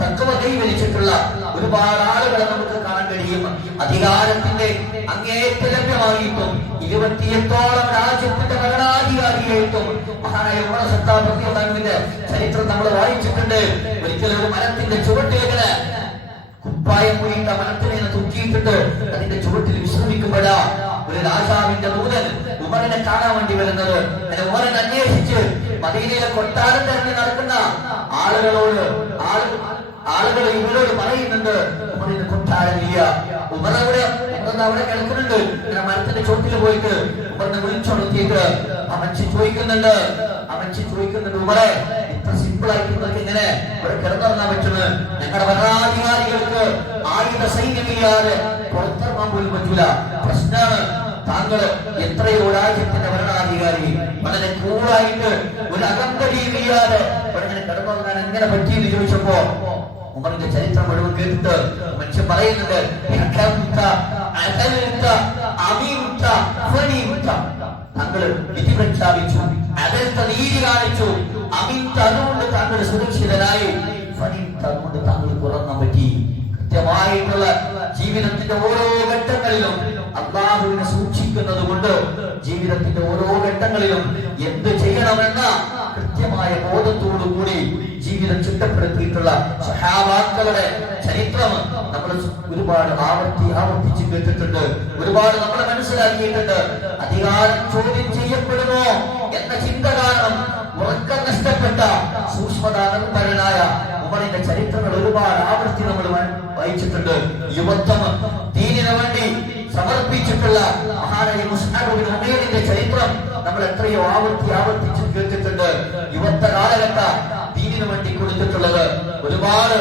തഖ്വ കൈവരിച്ചിട്ടുള്ള ഒരുപാട് ആളുകളെ നമുക്ക് കാണാൻ കഴിയും. അധികാരത്തിന്റെ അങ്ങേയറ്റം ലഭ്യമായിട്ടും 28ഓളം രാജ്യത്തിന്റെ ഭരണാധികാരിയായിട്ടും മഹാനായ ഉമർ ഖത്താബ് റളിയല്ലാഹു അൻഹുവിന്റെ ചരിത്രം നമ്മൾ വായിച്ചിട്ടുണ്ട്. ഒരിക്കലും ഒരു മരത്തിന്റെ ചുവട്ടിലിങ്ങനെ കുപ്പായം മുറിയിട്ട മരത്തിനെ തൂക്കിയിട്ടിട്ട് അതിന്റെ ചുവട്ടിൽ വിശ്രമിക്കുമ്പോഴാ ഒരു രാജാവിന്റെ ദൂതൻ ഉമറിനെ കാണാൻ വേണ്ടി വരുന്നത്. ഉമറിനെ അന്വേഷിച്ച് മദീനയിലെ കൊട്ടാരം തെരഞ്ഞു നടക്കുന്ന ആളുകൾ ഇവരോട് പറയുന്നുണ്ട്, ഉമറിന് കൊട്ടാരമില്ല. ഉമർ അവിടെ കിടക്കുന്നുണ്ട്. ഇങ്ങനെ മരത്തിന്റെ ചോട്ടിൽ പോയിട്ട് ഉമറിനെ വിളിച്ചുണർത്തിയിട്ട് ആ മനുഷ്യൻ ചോദിക്കുന്നുണ്ട് ഉമറെ, ഇത്ര സിമ്പിൾ ആയിട്ട് നിങ്ങൾക്ക് ഇങ്ങനെ ഇവിടെ കിടന്നിറങ്ങാൻ പറ്റുന്നത്? ഞങ്ങളുടെ ഭരണാധികാരികൾക്ക് ആയുധ സൈന്യമില്ലാതെ പുറത്തിറങ്ങാൻ പോലും പറ്റൂല. പ്രശ്നമാണ്. താങ്കൾ എത്രയോ രാജ്യത്തിന്റെ ഭരണാധികാരി, വളരെ കൂളായിട്ട് ഒരു അകമ്പടിയില്ലാതെ ഇവിടെ ഇങ്ങനെ കിടന്നുറങ്ങാൻ എങ്ങനെ പറ്റിയെന്ന് ചോദിച്ചപ്പോ ഉമറിന്റെ ചരിത്രം മുഴുവൻ കേട്ടിട്ട് മനുഷ്യൻ പറയുന്നുണ്ട്, താങ്കൾ വിധി പ്രഖ്യാപിച്ചു, അതിർത്ത നീതി കാണിച്ചു, അമിത്ത അതുകൊണ്ട് താങ്കൾ സുരക്ഷിതനായി, അതുകൊണ്ട് താങ്കൾ ഉറങ്ങാൻ പറ്റി. കൃത്യമായിട്ടുള്ള ജീവിതത്തിന്റെ ഓരോ ഘട്ടങ്ങളിലും അല്ലാഹുവിനെ സൂക്ഷിക്കുന്നത് കൊണ്ട് ജീവിതത്തിന്റെ ഓരോ ഘട്ടങ്ങളിലും എന്ത് ചെയ്യണമെന്ന കൃത്യമായ ബോധത്തോടു കൂടി ജീവിതം ചിട്ടപ്പെടുത്തിയിട്ടുള്ള സഹാബാക്കളുടെ ചരിത്രം നമ്മൾ ഒരുപാട് ആവർത്തിച്ച് കേട്ടിട്ടുണ്ട്, ഒരുപാട് നമ്മൾ മനസ്സിലാക്കിയിട്ടുണ്ട്. അധികാരം ചോദ്യം ചെയ്യപ്പെടുമോ എന്ന ചിന്ത കാരണം ഉറക്കം നഷ്ടപ്പെട്ട സൂക്ഷ്മതാപരനായ ഉമറിന്റെ ചരിത്രങ്ങൾ ഒരുപാട് ആവർത്തി നമ്മൾ വായിച്ചിട്ടുണ്ട്. യുവത്വം ദീനിനു വേണ്ടി സമർപ്പിച്ചിട്ടുള്ള മഹാനായ മുസ്അബ് ബിൻ ഉമൈറിന്റെ ചരിത്രം നമ്മൾ എത്രയോ ആവർത്തിച്ച് കേട്ടിട്ടുണ്ട്. യുവത്വ കാലഘട്ട ദീനിനു വേണ്ടി കൊടുത്തിട്ടുള്ളത് ഒരുപാട്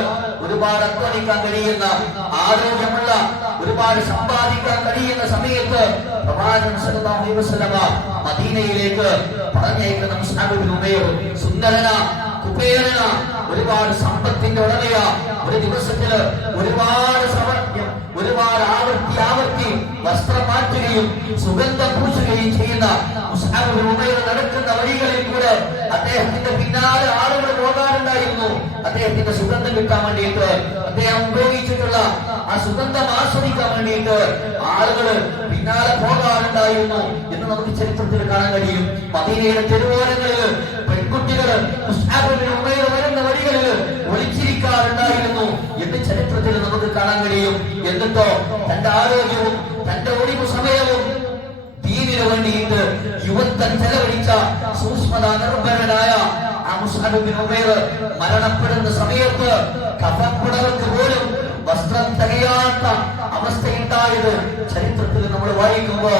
അധ്വാനിക്കാൻ കഴിയുന്ന, ആരോഗ്യമുള്ള, ഒരുപാട് സമ്പാദിക്കാൻ കഴിയുന്ന സമയത്ത് പ്രവാചകൻ സല്ലല്ലാഹു അലൈഹി വസല്ലമ മദീനയിലേക്ക് പറഞ്ഞയക്കുന്ന മുസ്അബ് ബിൻ ഉമൈർ സുന്ദരന, കുബേരന, ഒരുപാട് സമ്പത്തിന്റെ ഉടമയ, ഒരു ദിവസത്തില് ഒരുപാട് ആവർത്തി വസ്ത്രം മാറ്റുകയും സുഗന്ധം പൂശുകയും ചെയ്യുന്ന മുസ്അബ് ബിൻ ഉമൈർ നടക്കുന്ന വഴികളിൽ കൂടെ അദ്ദേഹത്തിന്റെ പിന്നാലെ ആളുകൾ പോകാറുണ്ടായിരുന്നു. അദ്ദേഹത്തിന്റെ സുഗന്ധം കിട്ടാൻ വേണ്ടിയിട്ട്, അദ്ദേഹം ഉപയോഗിച്ചിട്ടുള്ള ആ സുഗന്ധം ആസ്വദിക്കാൻ വേണ്ടിയിട്ട് ആളുകൾ പിന്നാലെ പോകാറുണ്ടായിരുന്നു എന്ന് നമുക്ക് ചരിത്രത്തിൽ കാണാൻ കഴിയും. മദീനയുടെ തെരുവോരങ്ങളിൽ പെൺകുട്ടികൾ മുസ്അബ് ബിൻ ഉമൈർ വരുന്ന വഴികളിൽ ഒളിച്ചിരിക്കാറുണ്ടായിരുന്നു എന്ന് ചരിത്രത്തിൽ നമുക്ക് കാണാൻ കഴിയും. എന്നിട്ടോ തന്റെ ആരോഗ്യവും തന്റെ ഒഴിവു സമയവും ദീനിനു വേണ്ടിയിട്ട് യുവത്വം ചെലവഴിച്ച സൂക്ഷ്മത നിർഭരനായ ആ മുസ്അബ് ബിൻ ഉമൈർ മരണപ്പെടുന്ന സമയത്ത് കഫൻപുടവർക്ക് പോലും വസ്ത്രം തികയാത്ത അവസ്ഥയുണ്ടായത് ചരിത്രത്തിൽ നമ്മൾ വായിക്കുമ്പോ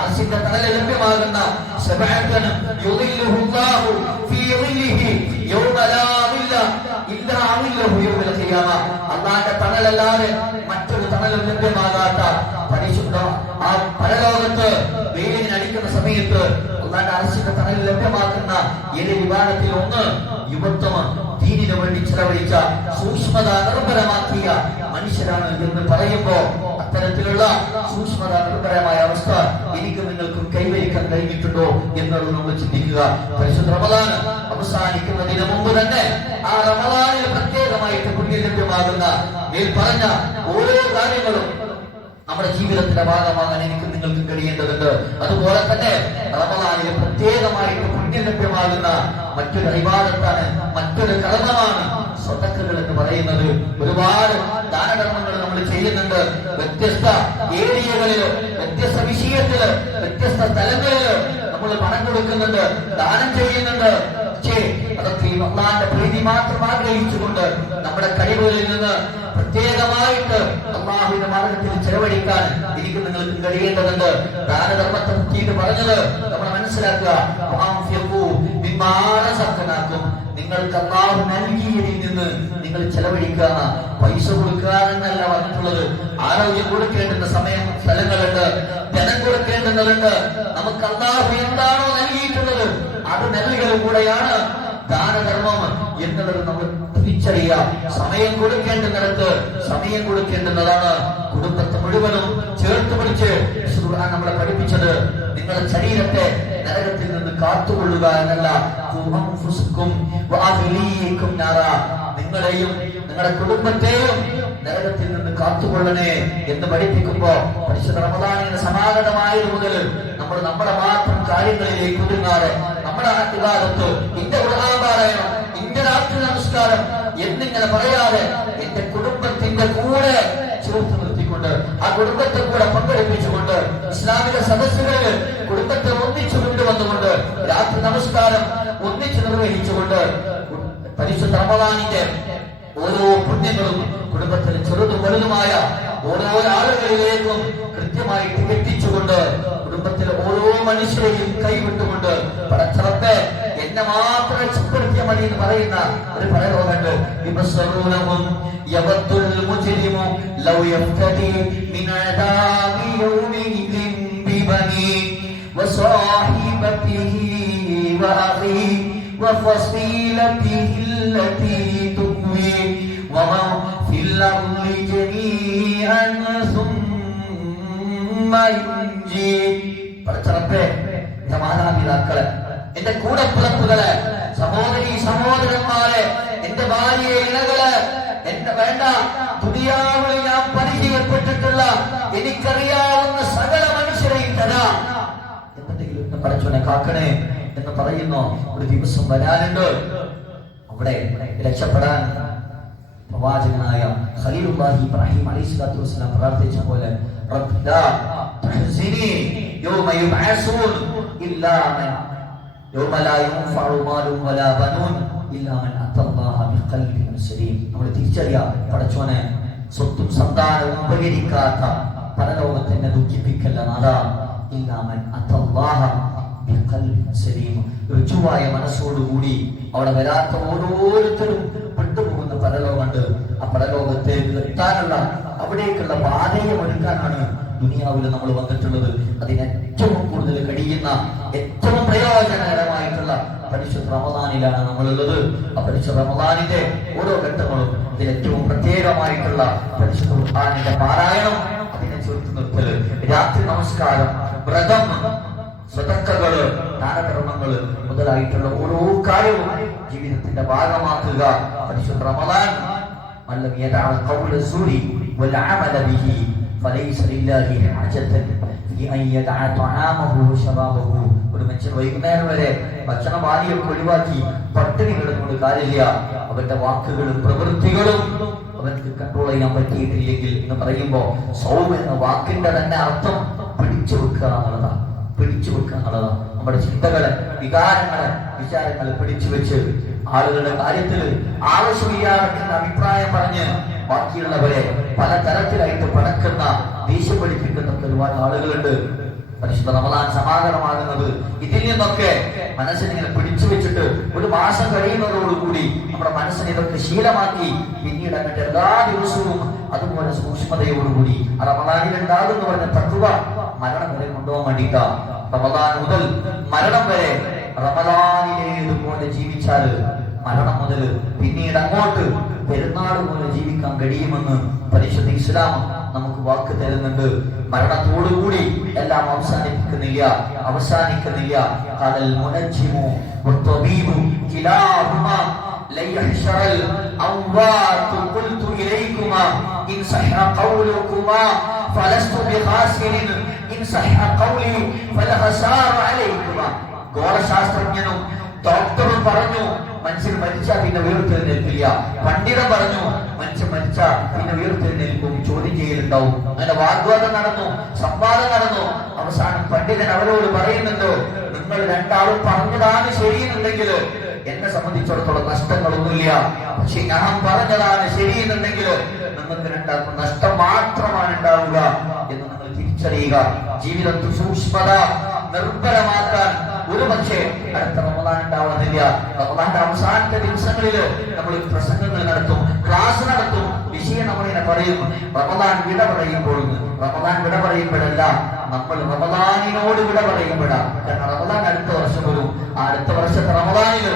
അർശിന്റെ തണല് ലഭ്യമാകുന്ന അള്ളാന്റെ തണലല്ലാതെ മറ്റൊരു തണലും ലഭ്യമാകാത്ത പരിശുദ്ധ ആ പരലോകത്ത് വെയിലിന് അടിക്കുന്ന സമയത്ത് അള്ളാന്റെ അർശിന്റെ തണൽ ലഭ്യമാക്കുന്ന 7 വിഭാഗത്തിൽ ഒന്ന് യുവത്വം ദീനിനു വേണ്ടി ചെലവഴിച്ച സൂക്ഷ്മത നിർഭരമാക്കിയ മനുഷ്യരാണ് എന്ന് പറയുമ്പോ അത്തരത്തിലുള്ള സൂക്ഷ്മത നിർഭരമായ അവസ്ഥ എനിക്ക് നിങ്ങൾക്കും കൈവരിക്കാൻ കഴിഞ്ഞിട്ടുണ്ടോ എന്നുള്ളത് നമ്മൾ ചിന്തിക്കുക. പരിശുദ്ധ റമദാൻ അവസാനിക്കുന്നതിന് മുമ്പ് തന്നെ ആ റമദാനിൽ പ്രത്യേകമായിട്ട് പുണ്യം ലഭ്യമാകുന്ന മേൽ പറഞ്ഞ ഓരോ കാര്യങ്ങളും നമ്മുടെ ജീവിതത്തിന്റെ ഭാഗമാകാൻ എനിക്ക് നിങ്ങൾക്ക് കഴിയേണ്ടതുണ്ട്. അതുപോലെ തന്നെ റമദാനിൽ പ്രത്യേകമായിട്ട് പുണ്യം ലഭ്യമാകുന്ന മറ്റൊരു ഇബാദത്താണ്, മറ്റൊരു കർമ്മമാണ് സ്വതക്കകൾ എന്ന് പറയുന്നത്. ഒരുപാട് ദാനധർമ്മങ്ങൾ നമ്മൾ ചെയ്യുന്നുണ്ട്. വ്യത്യസ്ത ഏരിയകളില്, വ്യത്യസ്ത വിഷയത്തില്, വ്യത്യസ്ത സ്ഥലങ്ങളില് നമ്മൾ പണം കൊടുക്കുന്നുണ്ട്, ദാനം ചെയ്യുന്നുണ്ട്. അതൊക്കെ അള്ളാന്റെ പ്രീതി മാത്രം ആഗ്രഹിച്ചുകൊണ്ട് നമ്മുടെ കഴിവുകളിൽ നിന്ന് പ്രത്യേകമായിട്ട് അള്ളാഹുവിന്റെ മാർഗത്തിൽ ചെലവഴിക്കാൻ എനിക്ക് നിങ്ങൾക്ക് കഴിയേണ്ടതുണ്ട്. ദാനധർമ്മത്തെ പറ്റിയിട്ട് പറഞ്ഞത് നമ്മൾ മനസ്സിലാക്കുക. നിങ്ങൾക്ക് അള്ളാഹു നൽകിയതിൽ നിന്ന് നിങ്ങൾ ചെലവഴിക്കുക. പൈസ കൊടുക്കാനെന്നല്ല പറഞ്ഞിട്ടുള്ളത്. ആരോഗ്യം കൊടുക്കേണ്ടുന്ന സമയം സ്ഥലങ്ങളുണ്ട്, ധനം കൊടുക്കേണ്ടുന്നതുണ്ട്. നമുക്ക് അള്ളാഹു എന്താണോ നൽകിയിട്ടുള്ളത് അത് നൽകൽ കൂടെയാണ് ദാനധർമ്മം എന്നുള്ളത് നമ്മൾ തിരിച്ചറിയാം. സമയം കൊടുക്കേണ്ടുന്നിടത്ത് സമയം കൊടുക്കേണ്ടുന്നതാണ്. കുടുംബത്തെ മുഴുവനും ചേർത്ത് പിടിച്ച് നമ്മളെ പഠിപ്പിച്ചത് നിങ്ങളുടെ ശരീരത്തെ നരകത്തിൽ നിന്ന് കാത്തുകൊള്ളുക എന്നല്ല, നിങ്ങളെയും നിങ്ങളുടെ കുടുംബത്തെയും നരകത്തിൽ നിന്ന് കാത്തുകൊള്ളണേ എന്ന് പഠിപ്പിക്കുമ്പോ പരിശുദ്ധ റമദാനിന് സമാഗതമായത് മുതൽ നമ്മൾ നമ്മുടെ മാത്രം കാര്യങ്ങളിലേക്ക് ഒതുങ്ങാതെ നമ്മുടെ ഇബാദത്ത്, ഇന്റെ ഖുർആൻ പാരായണം, ഇന്റെ രാത്രി നമസ്കാരം എന്നിങ്ങനെ പറയാതെ എന്റെ കുടുംബത്തിന്റെ കൂടെ ചേർത്ത് നിർത്തിക്കൊണ്ട് ആ കുടുംബത്തെ കൂടെ പങ്കെടുപ്പിച്ചുകൊണ്ട് ഇസ്ലാമിക സദസ്സുകളിൽ കുടുംബത്തെ ഒന്നിച്ചു കൊണ്ടുവന്നുകൊണ്ട് രാത്രി നമസ്കാരം ഒന്നിച്ചു നിർവഹിച്ചുകൊണ്ട് പരിശുദ്ധ റമദാനിന്റെ ഓരോ പുണ്യങ്ങളും കുടുംബത്തിൽ ചെറുതും വലുതുമായ ഓരോ ആളുകളിലേക്കും കൃത്യമായിട്ട് എത്തിച്ചുകൊണ്ട് കുടുംബത്തിലെ ഓരോ മനുഷ്യരെയും കൈവിട്ടുകൊണ്ട് പടച്ചറപ്പെ എന്നെ മാത്രം രക്ഷപ്പെടുത്തിയ മതി എന്ന് പറയുന്ന ഒരു പരലോകമുണ്ട്. യവത്തുൽ മുജ്രിമു ലൗ യഫ്തദി മിൻ അദാബി യൗമിദിൻ ബിബനി വസാഹിബതിഹി വഅഖി വഫസീലതിഹി അല്ലതി തുവി വമൻ ഫിൽ അർളി ജമീഅൻ സുമ്മ യുൻജി. പടച്ചറപ്പേ, എന്റെ മാതാപിതാക്കളെ, എന്റെ കൂടപ്പിറപ്പുകളെ, സഹോദരി സഹോദരന്മാരെ, എന്റെ ഭാര്യയെ, ഇണകളെ, എന്റെ വേണ്ട ദുനിയാവിൽ ഞാൻ പരിചയപ്പെട്ടിട്ടുള്ള എനിക്കറിയാവുന്ന സകല മനുഷ്യരെയും തരാം. എന്തെങ്കിലും പടച്ചോനെ കാക്കണേ എന്ന് പറയുന്നു. ഒരു ദിവസം വരാനുണ്ട്, അവിടെ രക്ഷപ്പെടാൻ പ്രവാചകനായ ഖലീലുല്ലാഹി ഇബ്രാഹിം അലൈഹിസ്സലാത്തു വസ്സലാം പ്രാർത്ഥിച്ച പോലെ റബ്ബി ലാ തഹ്സിനി യൗമ യുബ്അസൂൻ ഇല്ലാ മൻ യൗമ ലാ യൻഫഉ മാലുൻ വലാ ബനൂൻ ഇല്ലാ മൻ അത്തല്ലാഹ ബിഖൽബിൻ സലീം. നമ്മൾ തിരിച്ചറിയാം, പടച്ചോനെ സ്വത്തും സന്താനവും ഉപകരിക്കാത്ത പരലോകത്തിനെ ദുഃഖിപ്പിക്കല്ല നാഥാ. ഇല്ലാ മൻ അത്തല്ലാഹ ബിഖൽബിൻ സലീം. ഋജുവായ മനസ്സോടുകൂടി അവിടെ വരാത്ത ഓരോരുത്തരും വിട്ടുപോകുന്ന പരലോകമുണ്ട്. ആ പരലോകത്തേക്ക് എത്താനുള്ള അവിടേക്കുള്ള പാതയെ ഒരുക്കാനാണ് ദുനിയാവിൽ നമ്മൾ വന്നിട്ടുള്ളത്. അതിന് ഏറ്റവും കൂടുതൽ കഴിയുന്ന ഏറ്റവും പ്രയോജനകരമായിട്ടുള്ള പരിശുദ്ധ റമദാനിലാണ് നമ്മളുള്ളത്. ആ പരിശുദ്ധ റമദാനിന്റെ ഓരോ ഘട്ടങ്ങളും ഇതിൽ ഏറ്റവും പ്രത്യേകമായിട്ടുള്ള പരിശുദ്ധ ഖുർആനിന്റെ പാരായണം, അതിനെ ചേർത്ത് നിർത്തല്, രാത്രി നമസ്കാരം, വ്രതം, സ്വതക്കകള്, ദാനധർമ്മങ്ങള് മുതലായിട്ടുള്ള ഓരോ കാര്യവും ജീവിതത്തിന്റെ ഭാഗമാക്കുക. പരിശുദ്ധ റമദാൻ മല്ലം യദഅ ഖൗല സൂരി വൽ അമല ബിഹി ഫലൈസ ലില്ലാഹി ഹജതൻ ഫി അൻ യദഅ തആമഹു വശറാബഹു. ഒരു മനുഷ്യൻ വൈകുന്നേരം വരെ ഭക്ഷണപാനീയമൊക്കെ ഒഴിവാക്കി പട്ടിണി കിടന്നുകൊണ്ട് കാര്യമില്ല. അവന്റെ വാക്കുകളും പ്രവൃത്തികളും അവർക്ക് കൺട്രോൾ ചെയ്യാൻ പറ്റിയിട്ടില്ലെങ്കിൽ എന്ന് പറയുമ്പോ സൗം എന്ന വാക്കിന്റെ തന്നെ അർത്ഥം പിടിച്ചു വെക്കുക എന്നുള്ളതാണ്. പിടിച്ചു വെക്കുക എന്നുള്ളതാണ്. നമ്മുടെ ചിന്തകളെ, വികാരങ്ങളെ, വിചാരങ്ങളെ പിടിച്ചു വെച്ച് ആളുകളുടെ കാര്യത്തിൽ ആവശ്യമില്ലാത്ത അഭിപ്രായം പറഞ്ഞ് ബാക്കിയുള്ളവരെ പല തരത്തിലായിട്ട് പണക്കുന്ന, ദേഷ്യം പഠിപ്പിക്കുന്ന ഒരുപാട് ആളുകളുണ്ട്. പരിശുദ്ധ റമദാൻ സമാഗതമാകുന്നത് ഇതിൽ നിന്നൊക്കെ മനസ്സിനെ പിടിച്ചു വെച്ചിട്ട് ഒരു മാസം കഴിയുന്നതോടുകൂടി നമ്മുടെ മനസ്സിനെ ഇതൊക്കെ ശീലമാക്കി പിന്നീട് അങ്ങോട്ട് എല്ലാ ദിവസവും അതുപോലെ സൂക്ഷ്മതയോടുകൂടി റമദാനിൽ ഉണ്ടാകുന്ന പറഞ്ഞ തത്വ മരണം വരെ കൊണ്ടുപോകാൻ വേണ്ടിയിട്ടാ. റമദാൻ മുതൽ മരണം വരെ റമദാനിലേതുപോലെ ജീവിച്ചാല് മരണം മുതൽ പിന്നീട് അങ്ങോട്ട് പെരുന്നാൾ പോലെ ജീവിക്കാൻ കഴിയുമെന്ന് പരിശുദ്ധ ഇസ്ലാം നമുക്ക് വാക്ക് തരുന്നുണ്ട്. മരണത്തോടുകൂടി എല്ലാം അവസാനിക്കുന്നില്ല. ഖലൽ മുനജ്ജിമു വത്തബീബു കിലാഹുമാ ലയഹ്ശറൽ അംവാതു ഖുൽതു ഇലൈകുമാ ഇൻ സഹ ഖൗലുകുമാ ഫലസ്തു ബിഖാസിരിൻ ഇൻ സഹ ഖൗലി ഫലഖസാറു അലൈകുമാ. ഗോളശാസ്ത്രജ്ഞനും ഡോക്ടറും പറഞ്ഞു മനുഷ്യൻ മരിച്ചാൽ പിന്നെ ഉയർത്തെഴുന്നേൽക്കില്ല. പണ്ഡിതൻ പറഞ്ഞു മനുഷ്യൻ മരിച്ചാൽ പിന്നെ ഉയർത്തെഴുന്നേൽക്കും, ചോദ്യം ചെയ്യലുണ്ടാവും. അങ്ങനെ വാഗ്വാദം നടന്നു, സംവാദം നടന്നു. അവസാനം പണ്ഡിതൻ അവരോട് പറയുന്നുണ്ടോ, നിങ്ങൾ രണ്ടാളും പറഞ്ഞതാണ് ശരിയെന്നുണ്ടെങ്കിൽ എന്നെ സംബന്ധിച്ചിടത്തോളം നഷ്ടങ്ങളൊന്നുമില്ല. പക്ഷെ ഞാൻ പറഞ്ഞതാണ് ശരിയെന്നുണ്ടെങ്കിൽ നിങ്ങൾക്ക് രണ്ടാൾക്കും നഷ്ടം മാത്രമാണ് ഉണ്ടാവുക എന്ന് നിങ്ങൾ തിരിച്ചറിയുക. ജീവിതത്തിൽ സൂക്ഷ്മത നിർഭരമാക്കാൻ ഒരു പക്ഷേ അടുത്ത റമദാൻ ഉണ്ടാവുന്നില്ല. റമദാന്റെ അവസാനത്തെ ദിവസങ്ങളിൽ നമ്മൾ പ്രസംഗങ്ങൾ നടത്തും, ക്ലാസ് നടത്തും, വിഷയം നമ്മളിങ്ങനെ പറയും. റമദാൻ വിട പറയുമ്പോഴല്ല, നമ്മൾ റമദാനിനോട് വിട പറയുമ്പോഴാ. കാരണം റമദാൻ അടുത്ത വർഷം വരും. ആ അടുത്ത വർഷത്തെ റമദാനിൽ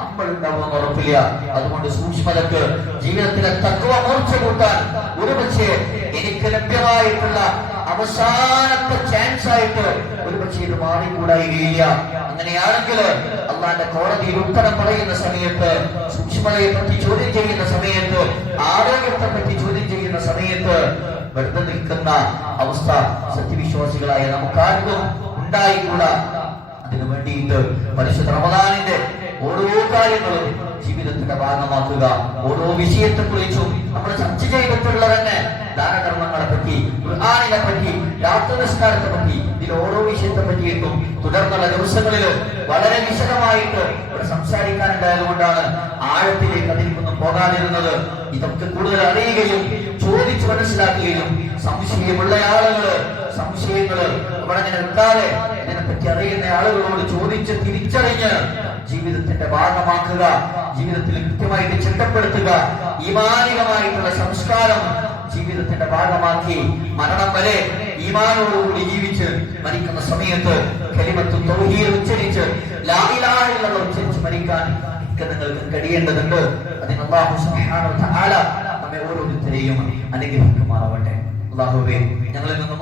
നമ്മൾ ഉണ്ടാവുമെന്ന് ഉറപ്പില്ല. അതുകൊണ്ട് സൂക്ഷ്മതക്ക്, ജീവിതത്തിലെ തത്വ മൂർച്ച കൂട്ടാൻ ഒരു പക്ഷേ എനിക്ക് ലഭ്യമായിട്ടുള്ള അവസാനത്തെ ചാൻസ് ആയിട്ട് ഒരു പക്ഷേ ഇത് മാറിക്കൂടായികയില്ല. അങ്ങനെയാണെങ്കിൽ അള്ളാന്റെ കോടതിയിൽ ഉത്തരം പറയുന്ന സമയത്ത്, സൂക്ഷ്മതയെ പറ്റി ചോദ്യം ചെയ്യുന്ന സമയത്ത്, ആരോഗ്യത്തെ പറ്റി ചോദ്യം ചെയ്യുന്ന സമയത്ത് വെറുതെ നിൽക്കുന്ന അവസ്ഥ സത്യവിശ്വാസികളായ നമുക്കാർക്കും ഉണ്ടായിക്കൂടാ. അതിനു വേണ്ടിയിട്ട് പരിശുദ്ധ റമദാനിന്റെ ഓരോ കാര്യങ്ങളും ജീവിതത്തിന്റെ ഭാഗമാക്കുക. ഓരോ വിഷയത്തെ കുറിച്ചും നമ്മൾ ചർച്ച ചെയ്തിട്ടുള്ള തന്നെ ദാനകർമ്മങ്ങളെ പറ്റി, ഖുർആനിനെ പറ്റി, രാത്രി നിസ്കാരത്തെ പറ്റി, ഇതിൽ ഓരോ വിഷയത്തെ പറ്റിയിട്ടും തുടർന്നുള്ള ദിവസങ്ങളിൽ വളരെ വിശദമായിട്ട് ഇവിടെ സംസാരിക്കാനുണ്ടായത് കൊണ്ടാണ് ആഴത്തിലേക്ക് അതിലേക്കൊന്നും പോകാതിരുന്നത്. ഇതൊക്കെ കൂടുതൽ അറിയുകയും ചോദിച്ചു മനസ്സിലാക്കുകയും സംശയമുള്ള ആളുകള് സംശയങ്ങള് അവിടെ ഇങ്ങനെ ഉണ്ടാതെ ഇതിനെപ്പറ്റി അറിയുന്ന ആളുകളോട് ചോദിച്ച് തിരിച്ചറിഞ്ഞ് ജീവിതത്തിന്റെ ഭാഗമാക്കുക, ജീവിതത്തിൽ കൃത്യമായിട്ട് ചിട്ടപ്പെടുത്തുക, ഈമാനികമായിട്ടുള്ള സംസ്കാരം ജീവിതത്തിന്റെ ഭാഗമാക്കി മരണം വരെ ഈമാനോടുകൂടി ജീവിച്ച് മരിക്കുന്ന സമയത്ത് കലിമത്തു തൗഹീദ് ഉച്ചരിച്ച് ലാ ഇലാഹ ഇല്ലല്ലാഹ് ഉച്ചരിച്ച് മരിക്കാൻ നിങ്ങൾക്ക് കഴിയേണ്ടതുണ്ട്. അതിന് അല്ലാഹു സുബ്ഹാനഹു വ തആല നമ്മെ ഓരോരുത്തരെയും അനുഗ്രഹിക്കുമാറാവട്ടെ. അല്ലാഹുവേ, ഞങ്ങളിൽ നിന്നും